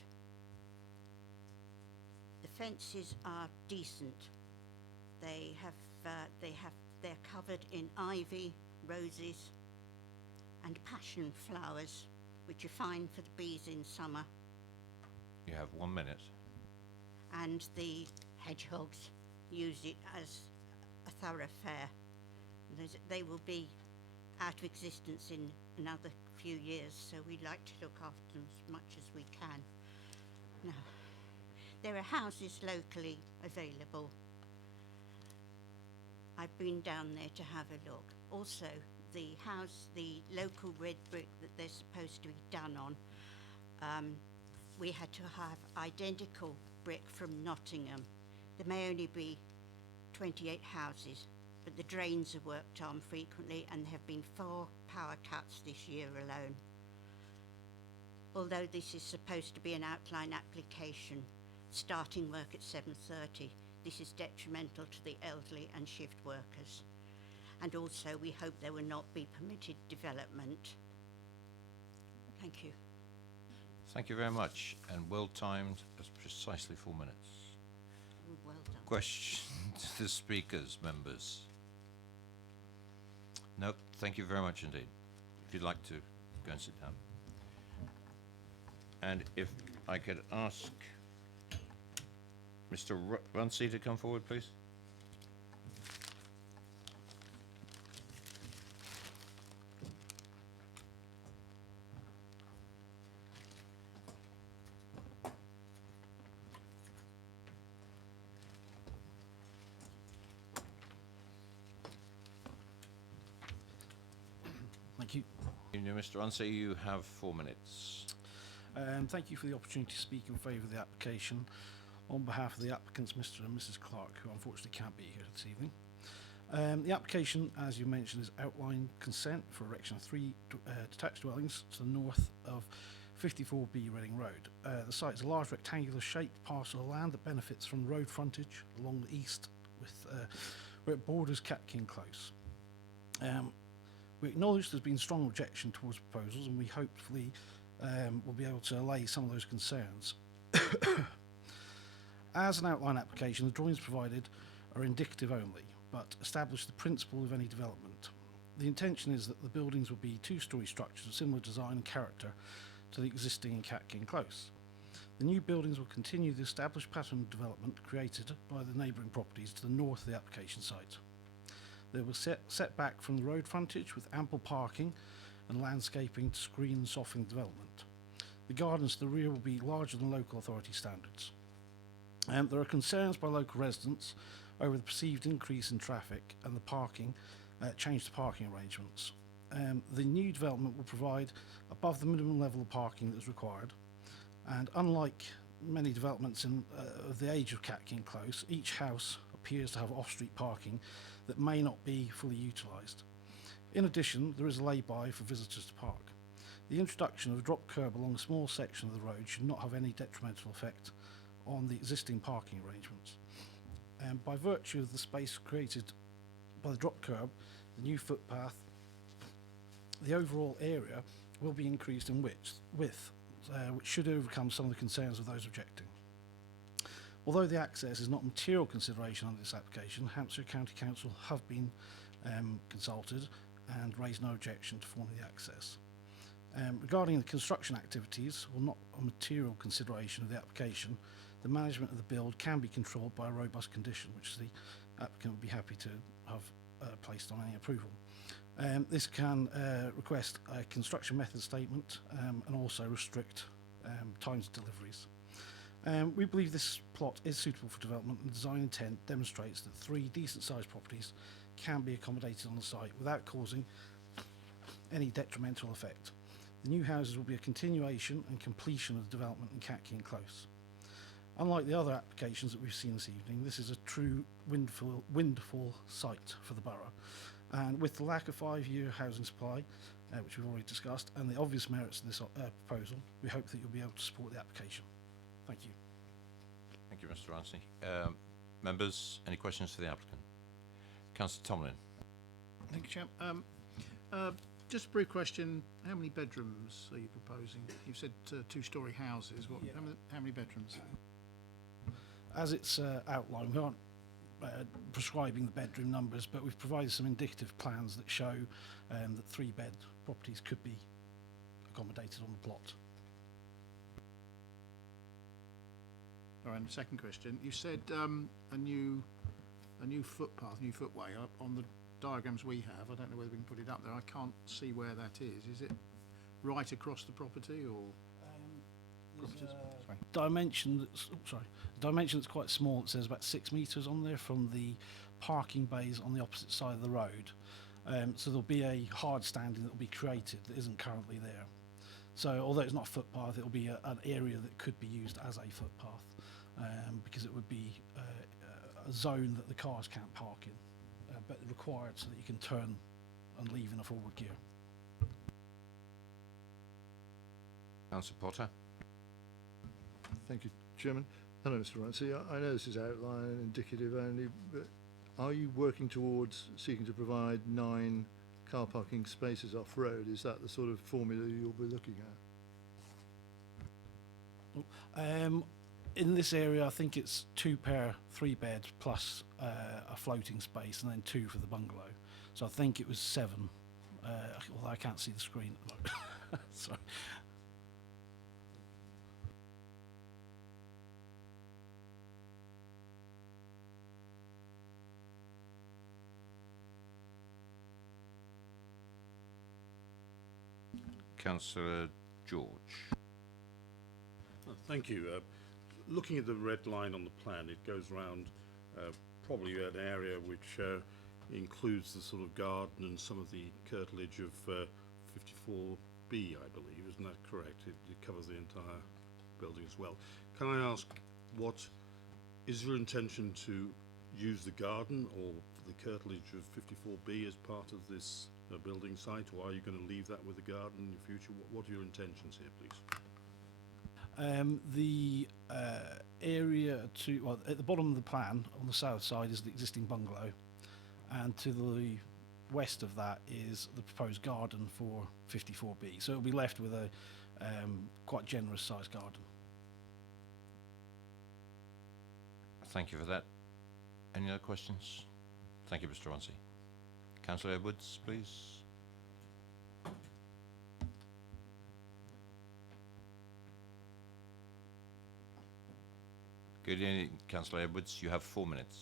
The fences are decent. They're covered in ivy, roses and passion flowers, which are fine for the bees in summer. You have 1 minute. And the hedgehogs use it as a thoroughfare. They will be out of existence in another few years, so we'd like to look after them as much as we can. Now, there are houses locally available. I've been down there to have a look. Also, the local red brick that they're supposed to be done on, we had to have identical brick from Nottingham. There may only be 28 houses, but the drains are worked on frequently and there have been 4 power cuts this year alone. although this is supposed to be an outline application, starting work at 7:30, this is detrimental to the elderly and shift workers. And also we hope there will not be permitted development. Thank you. Thank you very much, and well timed as precisely 4 minutes. Well done. Question to the speakers, members? No, thank you very much indeed. If you'd like to go and sit down. And if I could ask Mr. Runcie to come forward, please. Thank you. Mr. Runcie, you have 4 minutes. Thank you for the opportunity to speak in favour of the application on behalf of the applicants, Mr. and Mrs. Clark, who unfortunately can't be here this evening. The application, as you mentioned, is outline consent for erection of 3 detached dwellings to the north of 54B Reading Road. The site is a large rectangular shaped parcel of land that benefits from road frontage along the east where it borders Catkin Close. We acknowledge there's been strong objection towards proposals, and we hopefully will be able to allay some of those concerns. As an outline application, the drawings provided are indicative only, but establish the principle of any development. The intention is that the buildings will be 2-storey structures of similar design and character to the existing in Catkin Close. The new buildings will continue the established pattern of development created by the neighbouring properties to the north of the application site. They will set back from the road frontage with ample parking and landscaping to screen and soften development. The gardens to the rear will be larger than local authority standards. There are concerns by local residents over the perceived increase in traffic and the parking, change to parking arrangements. The new development will provide above the minimum level of parking that is required, and unlike many developments of the age of Catkin Close, each house appears to have off-street parking that may not be fully utilised. In addition, there is a lay-by for visitors to park. The introduction of a drop curb along a small section of the road should not have any detrimental effect on the existing parking arrangements. By virtue of the space created by the drop curb, the new footpath, the overall area will be increased in width, which should overcome some of the concerns of those objecting. Although the access is not a material consideration under this application, Hampshire County Council have been consulted and raised no objection to forming the access. Regarding the construction activities, well, not a material consideration of the application, the management of the build can be controlled by a robust condition, which the applicant would be happy to have placed on any approval. This can request a construction method statement and also restrict times of deliveries. We believe this plot is suitable for development, and design intent demonstrates that 3 decent-sized properties can be accommodated on the site without causing any detrimental effect. The new houses will be a continuation and completion of the development in Catkin Close. Unlike the other applications that we've seen this evening, this is a true windfall site for the borough. And with the lack of 5-year housing supply, which we've already discussed, and the obvious merits of this proposal, we hope that you'll be able to support the application. Thank you. Thank you, Mr. Runcie. Members, any questions for the applicant? Councillor Tomlin. Thank you, Chair. Just a brief question. How many bedrooms are you proposing? You've said 2-storey houses. What? Yeah. How many bedrooms? As it's outlined, we aren't prescribing the bedroom numbers, but we've provided some indicative plans that show that 3-bed properties could be accommodated on the plot. All right, and the second question. You said a new footpath, new footway on the diagrams we have. I don't know whether we can put it up there. I can't see where that is. Is it right across the property or? Dimension that's quite small. It says about 6 metres on there from the parking bays on the opposite side of the road. So there'll be a hard standing that will be created that isn't currently there. So although it's not a footpath, it'll be an area that could be used as a footpath because it would be a zone that the cars can't park in, but required so that you can turn and leave in a forward gear. Councillor Potter. Thank you, Chairman. Hello, Mr. Runcie. I know this is outline and indicative only, but are you working towards seeking to provide 9 car parking spaces off-road? Is that the sort of formula you'll be looking at? In this area, I think it's 2 per 3 bed plus a floating space, and then 2 for the bungalow. So I think it was 7. Although I can't see the screen at the moment. Sorry. Councillor George. Thank you. Looking at the red line on the plan, it goes round probably an area which includes the sort of garden and some of the curtilage of 54B, I believe. Isn't that correct? It covers the entire building as well. Can I ask, what is your intention to use the garden or the curtilage of 54B as part of this building site, or are you going to leave that with the garden in the future? What are your intentions here, please? The area well, at the bottom of the plan on the south side is the existing bungalow, and to the west of that is the proposed garden for 54B. So it'll be left with a quite generous sized garden. Thank you for that. Any other questions? Thank you, Mr. Runcie. Councillor Edwards, please. Good evening, Councillor Edwards. You have 4 minutes.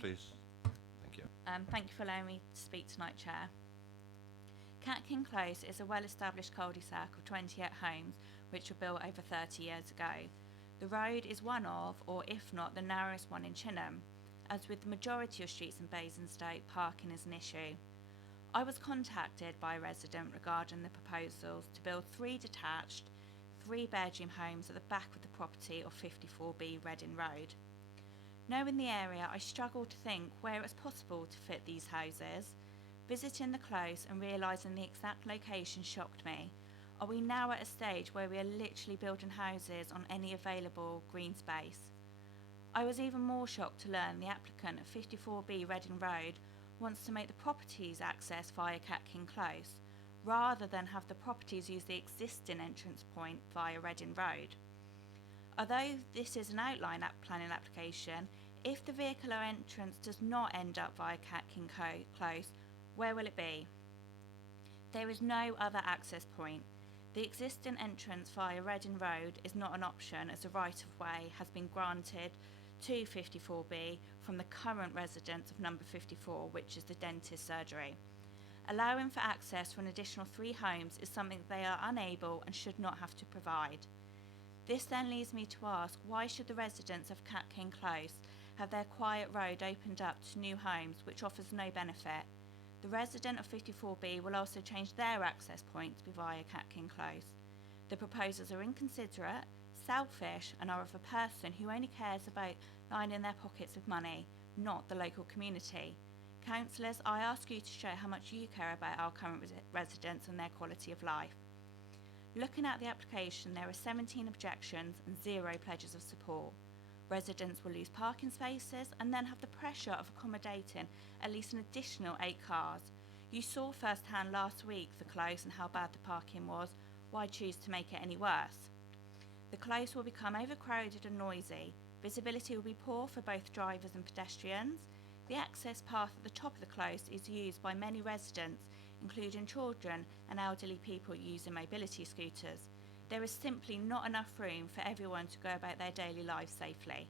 Please. Thank you. Thank you for allowing me to speak tonight, Chair. Catkin Close is a well-established cul-de-sac of 28 homes which were built over 30 years ago. The road is one of, or if not, the narrowest one in Chinham. As with the majority of streets in Basingstoke, parking is an issue. I was contacted by a resident regarding the proposals to build 3 detached, 3-bedroom homes at the back of the property of 54B Reading Road. Knowing the area, I struggled to think where it was possible to fit these houses. Visiting the close and realising the exact location shocked me. Are we now at a stage where we are literally building houses on any available green space? I was even more shocked to learn the applicant at 54B Reading Road wants to make the properties access via Catkin Close, rather than have the properties use the existing entrance point via Reading Road. Although this is an outline planning application, if the vehicular entrance does not end up via Catkin Close, where will it be? There is no other access point. The existing entrance via Reading Road is not an option, as the right-of-way has been granted to 54B from the current residents of number 54, which is the dentist surgery. Allowing for access for an additional 3 homes is something they are unable and should not have to provide. This then leads me to ask, why should the residents of Catkin Close have their quiet road opened up to new homes which offers no benefit? The resident of 54B will also change their access point to be via Catkin Close. The proposals are inconsiderate, selfish, and are of a person who only cares about lining their pockets with money, not the local community. Councillors, I ask you to show how much you care about our current residents and their quality of life. Looking at the application, there are 17 objections and 0 pledges of support. Residents will lose parking spaces and then have the pressure of accommodating at least an additional 8 cars. You saw firsthand last week the close and how bad the parking was. Why choose to make it any worse? The close will become overcrowded and noisy. Visibility will be poor for both drivers and pedestrians. The access path at the top of the close is used by many residents, including children and elderly people using mobility scooters. There is simply not enough room for everyone to go about their daily lives safely.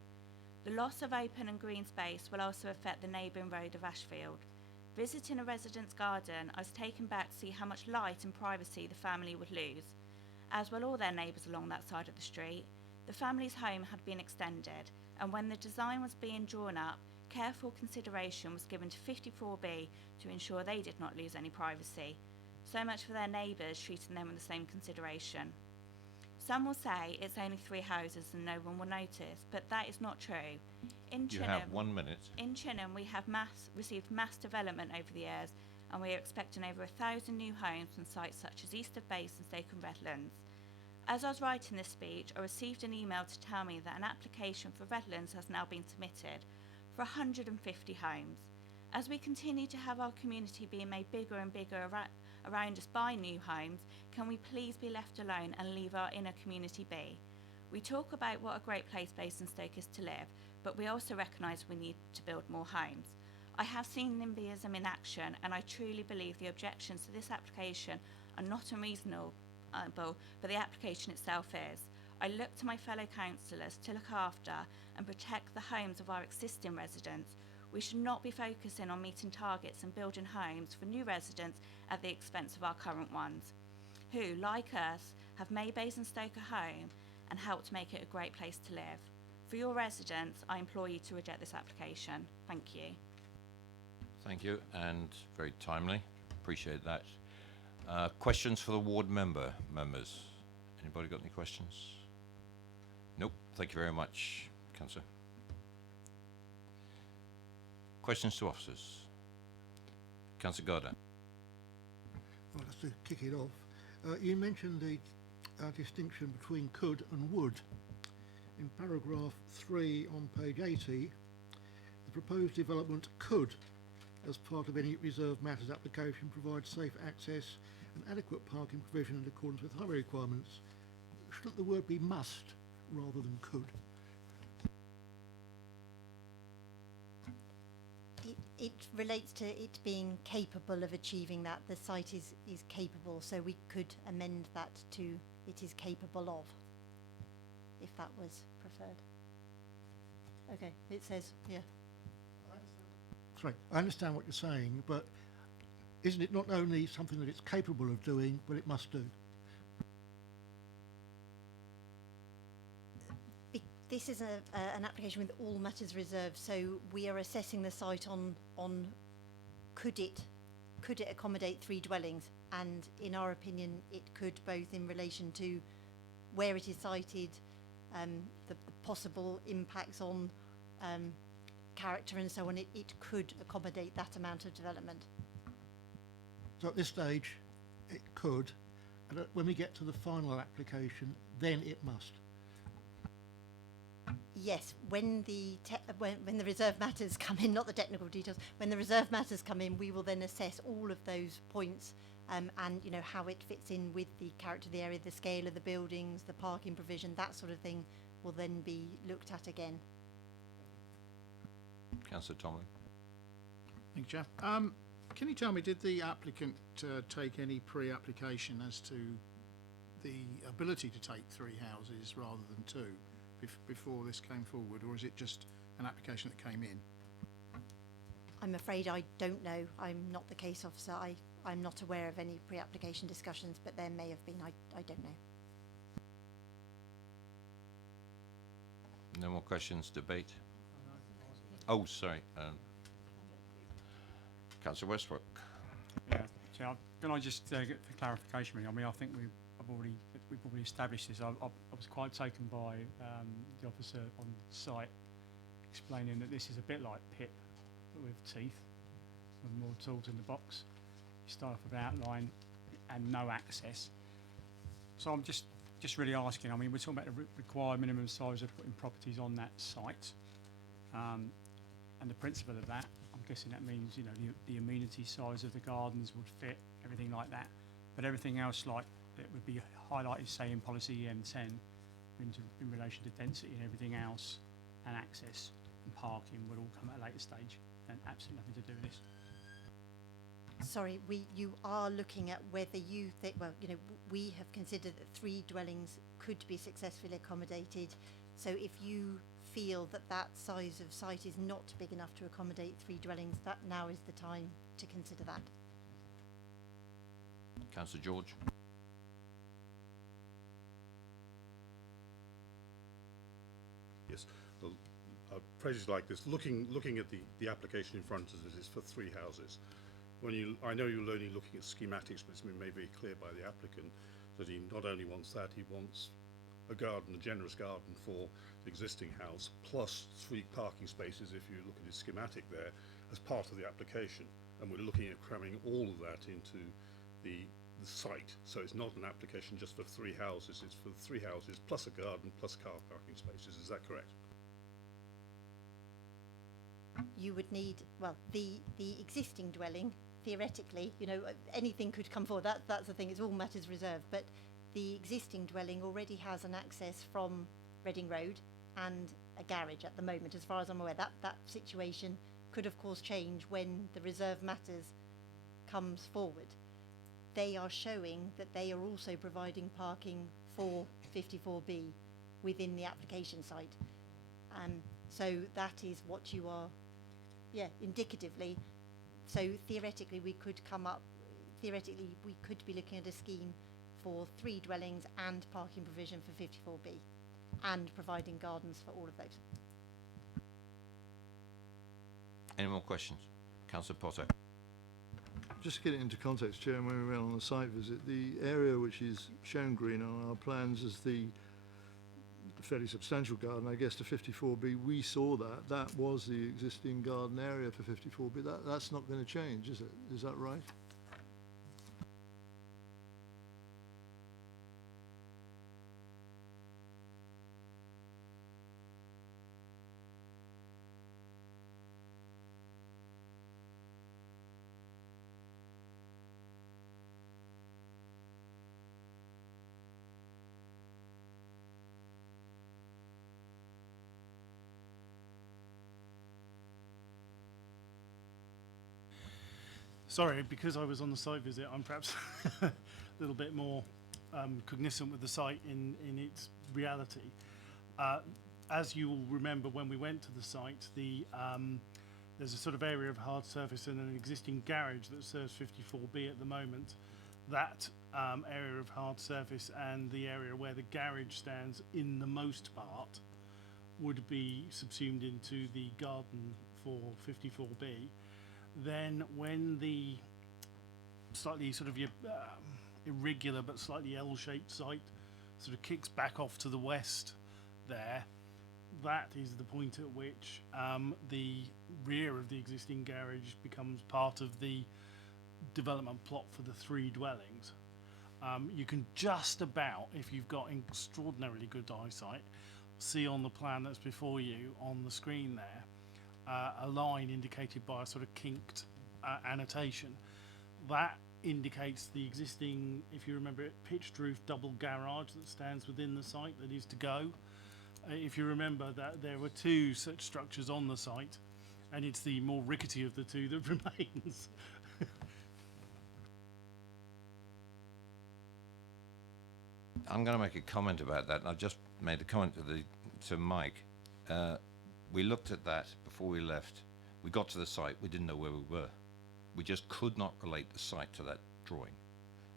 The loss of open and green space will also affect the neighbouring road of Ashfield. Visiting a resident's garden, I was taken back to see how much light and privacy the family would lose, as will all their neighbours along that side of the street. The family's home had been extended, and when the design was being drawn up, careful consideration was given to 54B to ensure they did not lose any privacy. So much for their neighbours treating them with the same consideration. Some will say it's only 3 houses and no one will notice, but that is not true. In You Chinham, have 1 minute. in Chinham, we have received mass development over the years, and we are expecting over 1,000 new homes from sites such as east of Basingstoke and Redlands. As I was writing this speech, I received an email to tell me that an application for Redlands has now been submitted for 150 homes. As we continue to have our community being made bigger and bigger around us by new homes, can we please be left alone and leave our inner community be? We talk about what a great place Basingstoke is to live, but we also recognise we need to build more homes. I have seen NIMBYism in action, and I truly believe the objections to this application are not unreasonable, but the application itself is. I look to my fellow councillors to look after and protect the homes of our existing residents. We should not be focusing on meeting targets and building homes for new residents at the expense of our current ones, who, like us, have made Basingstoke a home and helped make it a great place to live. For your residents, I implore you to reject this application. Thank you. Thank you, and very timely. Appreciate that. Questions for the ward members? Anybody got any questions? Nope. Thank you very much, Councillor. Questions to officers? Councillor Gardner. Well, just to kick it off, you mentioned the distinction between could and would. In paragraph 3 on page 80, the proposed development could, as part of any reserved matters application, provide safe access and adequate parking provision in accordance with highway requirements. Shouldn't the word be must rather than could? It relates to it being capable of achieving that. The site is capable, so we could amend that to it is capable of, if that was preferred. Okay, it says, yeah. Sorry, I understand what you're saying, but isn't it not only something that it's capable of doing, but it must do? This is an application with all matters reserved, so we are assessing the site on could it accommodate 3 dwellings, and in our opinion it could, both in relation to where it is sited, the possible impacts on character and so on. It could accommodate that amount of development. So at this stage it could, and when we get to the final application then it must. Yes, when the reserve matters come in, not the technical details, when the reserve matters come in, we will then assess all of those points and how it fits in with the character of the area, the scale of the buildings, the parking provision, that sort of thing will then be looked at again. Councillor Tomlin. Thank you, Chair. Can you tell me, did the applicant take any pre-application as to the ability to take 3 houses rather than 2? Before this came forward, or is it just an application that came in? I'm afraid I don't know. I'm not the case officer. I'm not aware of any pre-application discussions, but there may have been. I don't know. No more questions, debate? Oh, sorry. Councillor Westbrook. Yeah, so can I just get for clarification? I mean, I think we've already established this. I was quite taken by the officer on site explaining that this is a bit like PIP with teeth, with more tools in the box. You start off with outline and no access. So I'm just really asking. I mean, we're talking about the required minimum size of putting properties on that site, and the principle of that. I'm guessing that means the amenity size of the gardens would fit, everything like that, but everything else like it would be highlighted, say, in policy EM10 in relation to density and everything else, and access and parking would all come at a later stage and absolutely nothing to do with this. Sorry, you are looking at whether you think, well, we have considered that 3 dwellings could be successfully accommodated. So if you feel that size of site is not big enough to accommodate 3 dwellings, that now is the time to consider that. Councillor George. Yes, well, phrases like this, looking at the application in front of us is for 3 houses. I know you're only looking at schematics, but it's been made very clear by the applicant that he not only wants that, he wants a garden, a generous garden for the existing house, plus 3 parking spaces, if you look at the schematic there, as part of the application. And we're looking at cramming all of that into the site. So it's not an application just for 3 houses, it's for 3 houses plus a garden plus car parking spaces. Is that correct? You would need, well, the existing dwelling, theoretically, you know, anything could come forward. That's the thing, it's all matters reserved. But the existing dwelling already has an access from Reading Road and a garage at the moment, as far as I'm aware. That situation could, of course, change when the reserve matters comes forward. They are showing that they are also providing parking for 54B within the application site. So that is what you are, indicatively. So theoretically, we could be looking at a scheme for 3 dwellings and parking provision for 54B, and providing gardens for all of those. Any more questions? Councillor Potter. Just to get it into context, Chair, when we went on the site visit, the area which is shown green on our plans as the fairly substantial garden, I guess, to 54B, we saw that. That was the existing garden area for 54B. That's not going to change, is it? Is that right? Sorry, because I was on the site visit, I'm perhaps a little bit more cognizant with the site in its reality. As you will remember, when we went to the site, there's a sort of area of hard surface and an existing garage that serves 54B at the moment. That area of hard surface and the area where the garage stands, in the most part, would be subsumed into the garden for 54B. Then when the slightly sort of irregular but slightly L-shaped site sort of kicks back off to the west there, that is the point at which the rear of the existing garage becomes part of the development plot for the 3 dwellings. You can just about, if you've got extraordinarily good eyesight, see on the plan that's before you on the screen there a line indicated by a sort of kinked annotation. That indicates the existing, if you remember it, pitched roof double garage that stands within the site that is to go. If you remember that there were 2 such structures on the site, and it's the more rickety of the 2 that remains. I'm going to make a comment about that, and I've just made a comment to Mike. We looked at that before we left. We got to the site, we didn't know where we were. We just could not relate the site to that drawing.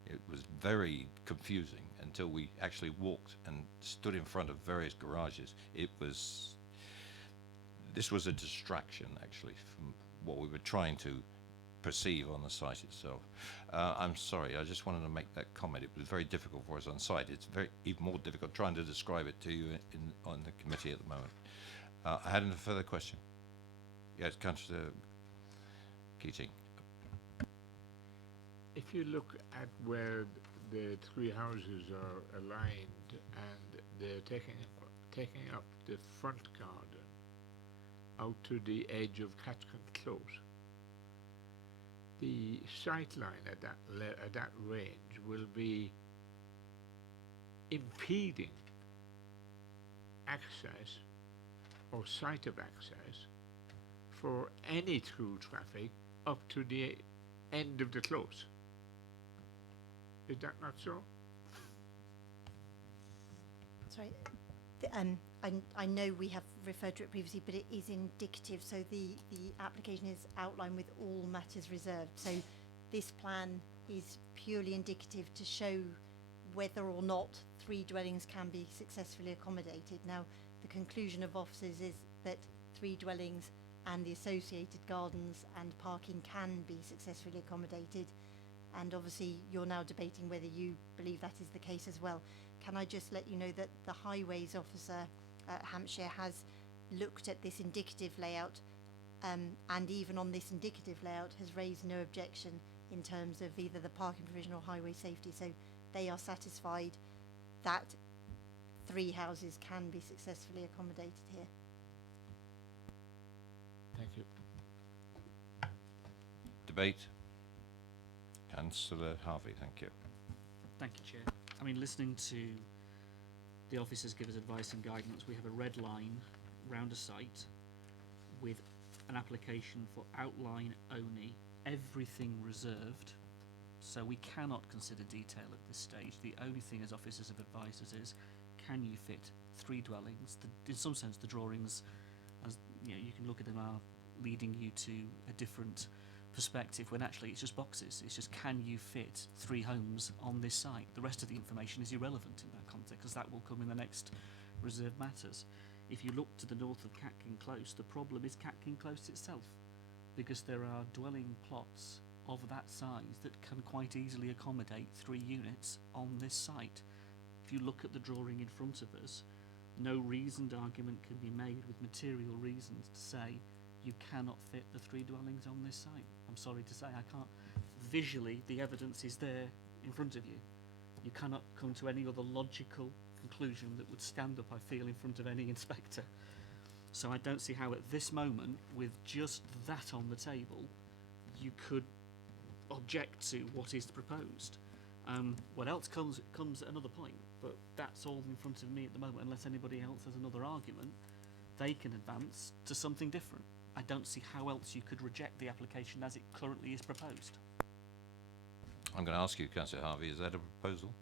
It was very confusing until we actually walked and stood in front of various garages. This was a distraction, actually, from what we were trying to perceive on the site itself. I'm sorry, I just wanted to make that comment. It was very difficult for us on site. It's even more difficult trying to describe it to you on the committee at the moment. I had a further question. Yes, Councillor Keating. If you look at where the 3 houses are aligned and they're taking up the front garden out to the edge of Catcon Close, the sight line at that range will be impeding access or sight of access for any through traffic up to the end of the close. Is that not so? Sorry, I know we have referred to it previously, but it is indicative. So the application is outlined with all matters reserved. So this plan is purely indicative to show whether or not 3 dwellings can be successfully accommodated. Now, the conclusion of officers is that 3 dwellings and the associated gardens and parking can be successfully accommodated. and obviously you're now debating whether you believe that is the case as well. Can I just let you know that the highways officer at Hampshire has looked at this indicative layout, and even on this indicative layout has raised no objection in terms of either the parking provision or highway safety. So they are satisfied that 3 houses can be successfully accommodated here. Thank you. Debate. Councillor Harvey, thank you. Thank you, Chair. I mean, listening to the officers give us advice and guidance, we have a red line round a site with an application for outline only, everything reserved, so we cannot consider detail at this stage. The only thing as officers have advised us is, can you fit 3 dwellings? In some sense, the drawings, as you know, you can look at them, are leading you to a different perspective, when actually it's just boxes. It's just, can you fit 3 homes on this site? The rest of the information is irrelevant in that context, because that will come in the next reserved matters. If you look to the north of Catkin Close, the problem is Catkin Close itself, because there are dwelling plots of that size that can quite easily accommodate 3 units on this site. If you look at the drawing in front of us, no reasoned argument can be made with material reasons to say you cannot fit the 3 dwellings on this site. I'm sorry to say, I can't. Visually, the evidence is there in front of you. You cannot come to any other logical conclusion that would stand up, I feel, in front of any inspector. So I don't see how at this moment, with just that on the table, you could object to what is proposed. What else comes at another point, but that's all in front of me at the moment. Unless anybody else has another argument, they can advance to something different. I don't see how else you could reject the application as it currently is proposed. I'm going to ask you, Councillor Harvey, is that a proposal?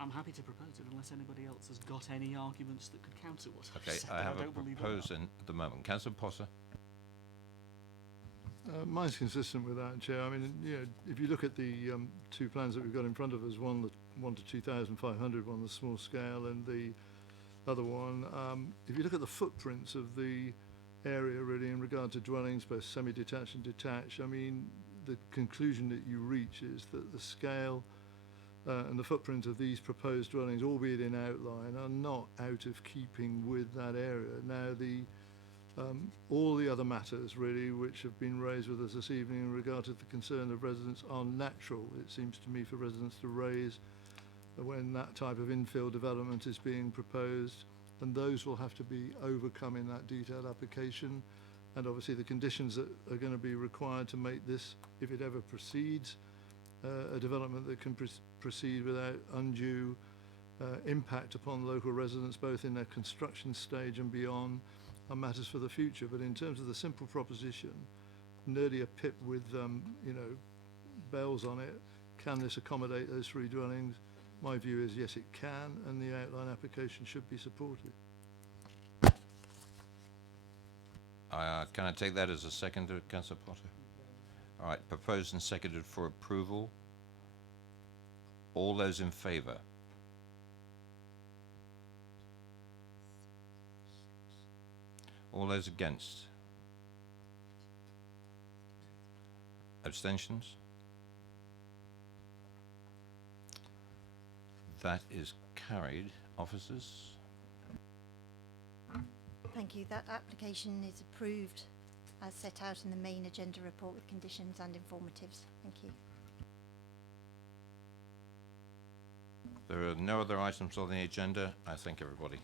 I'm happy to propose it unless anybody else has got any arguments that could counter what I've Okay, said. I have a don't believe there are. proposal at the moment. Councillor Potter? Mine's consistent with that, Chair. I mean, you know, if you look at the 2 plans that we've got in front of us, one to 2,500, one the small scale, and the other one, if you look at the footprints of the area really in regard to dwellings, both semi-detached and detached, I mean, the conclusion that you reach is that the scale and the footprint of these proposed dwellings, albeit in outline, are not out of keeping with that area. Now, all the other matters really which have been raised with us this evening in regard to the concern of residents are natural, it seems to me, for residents to raise when that type of infill development is being proposed, and those will have to be overcome in that detailed application. And obviously the conditions that are going to be required to make this, if it ever proceeds, a development that can proceed without undue impact upon local residents, both in their construction stage and beyond, are matters for the future. But in terms of the simple proposition, nearly a pip with you know, bells on it, can this accommodate those 3 dwellings? My view is yes, it can, and the outline application should be supported. Can I take that as a seconder, Councillor Potter? All right, proposed and seconded for approval. All those in favour? All those against? Abstentions? That is carried. Officers? Thank you. That application is approved as set out in the main agenda report with conditions and informatives. Thank you. There are no other items on the agenda. I thank everybody.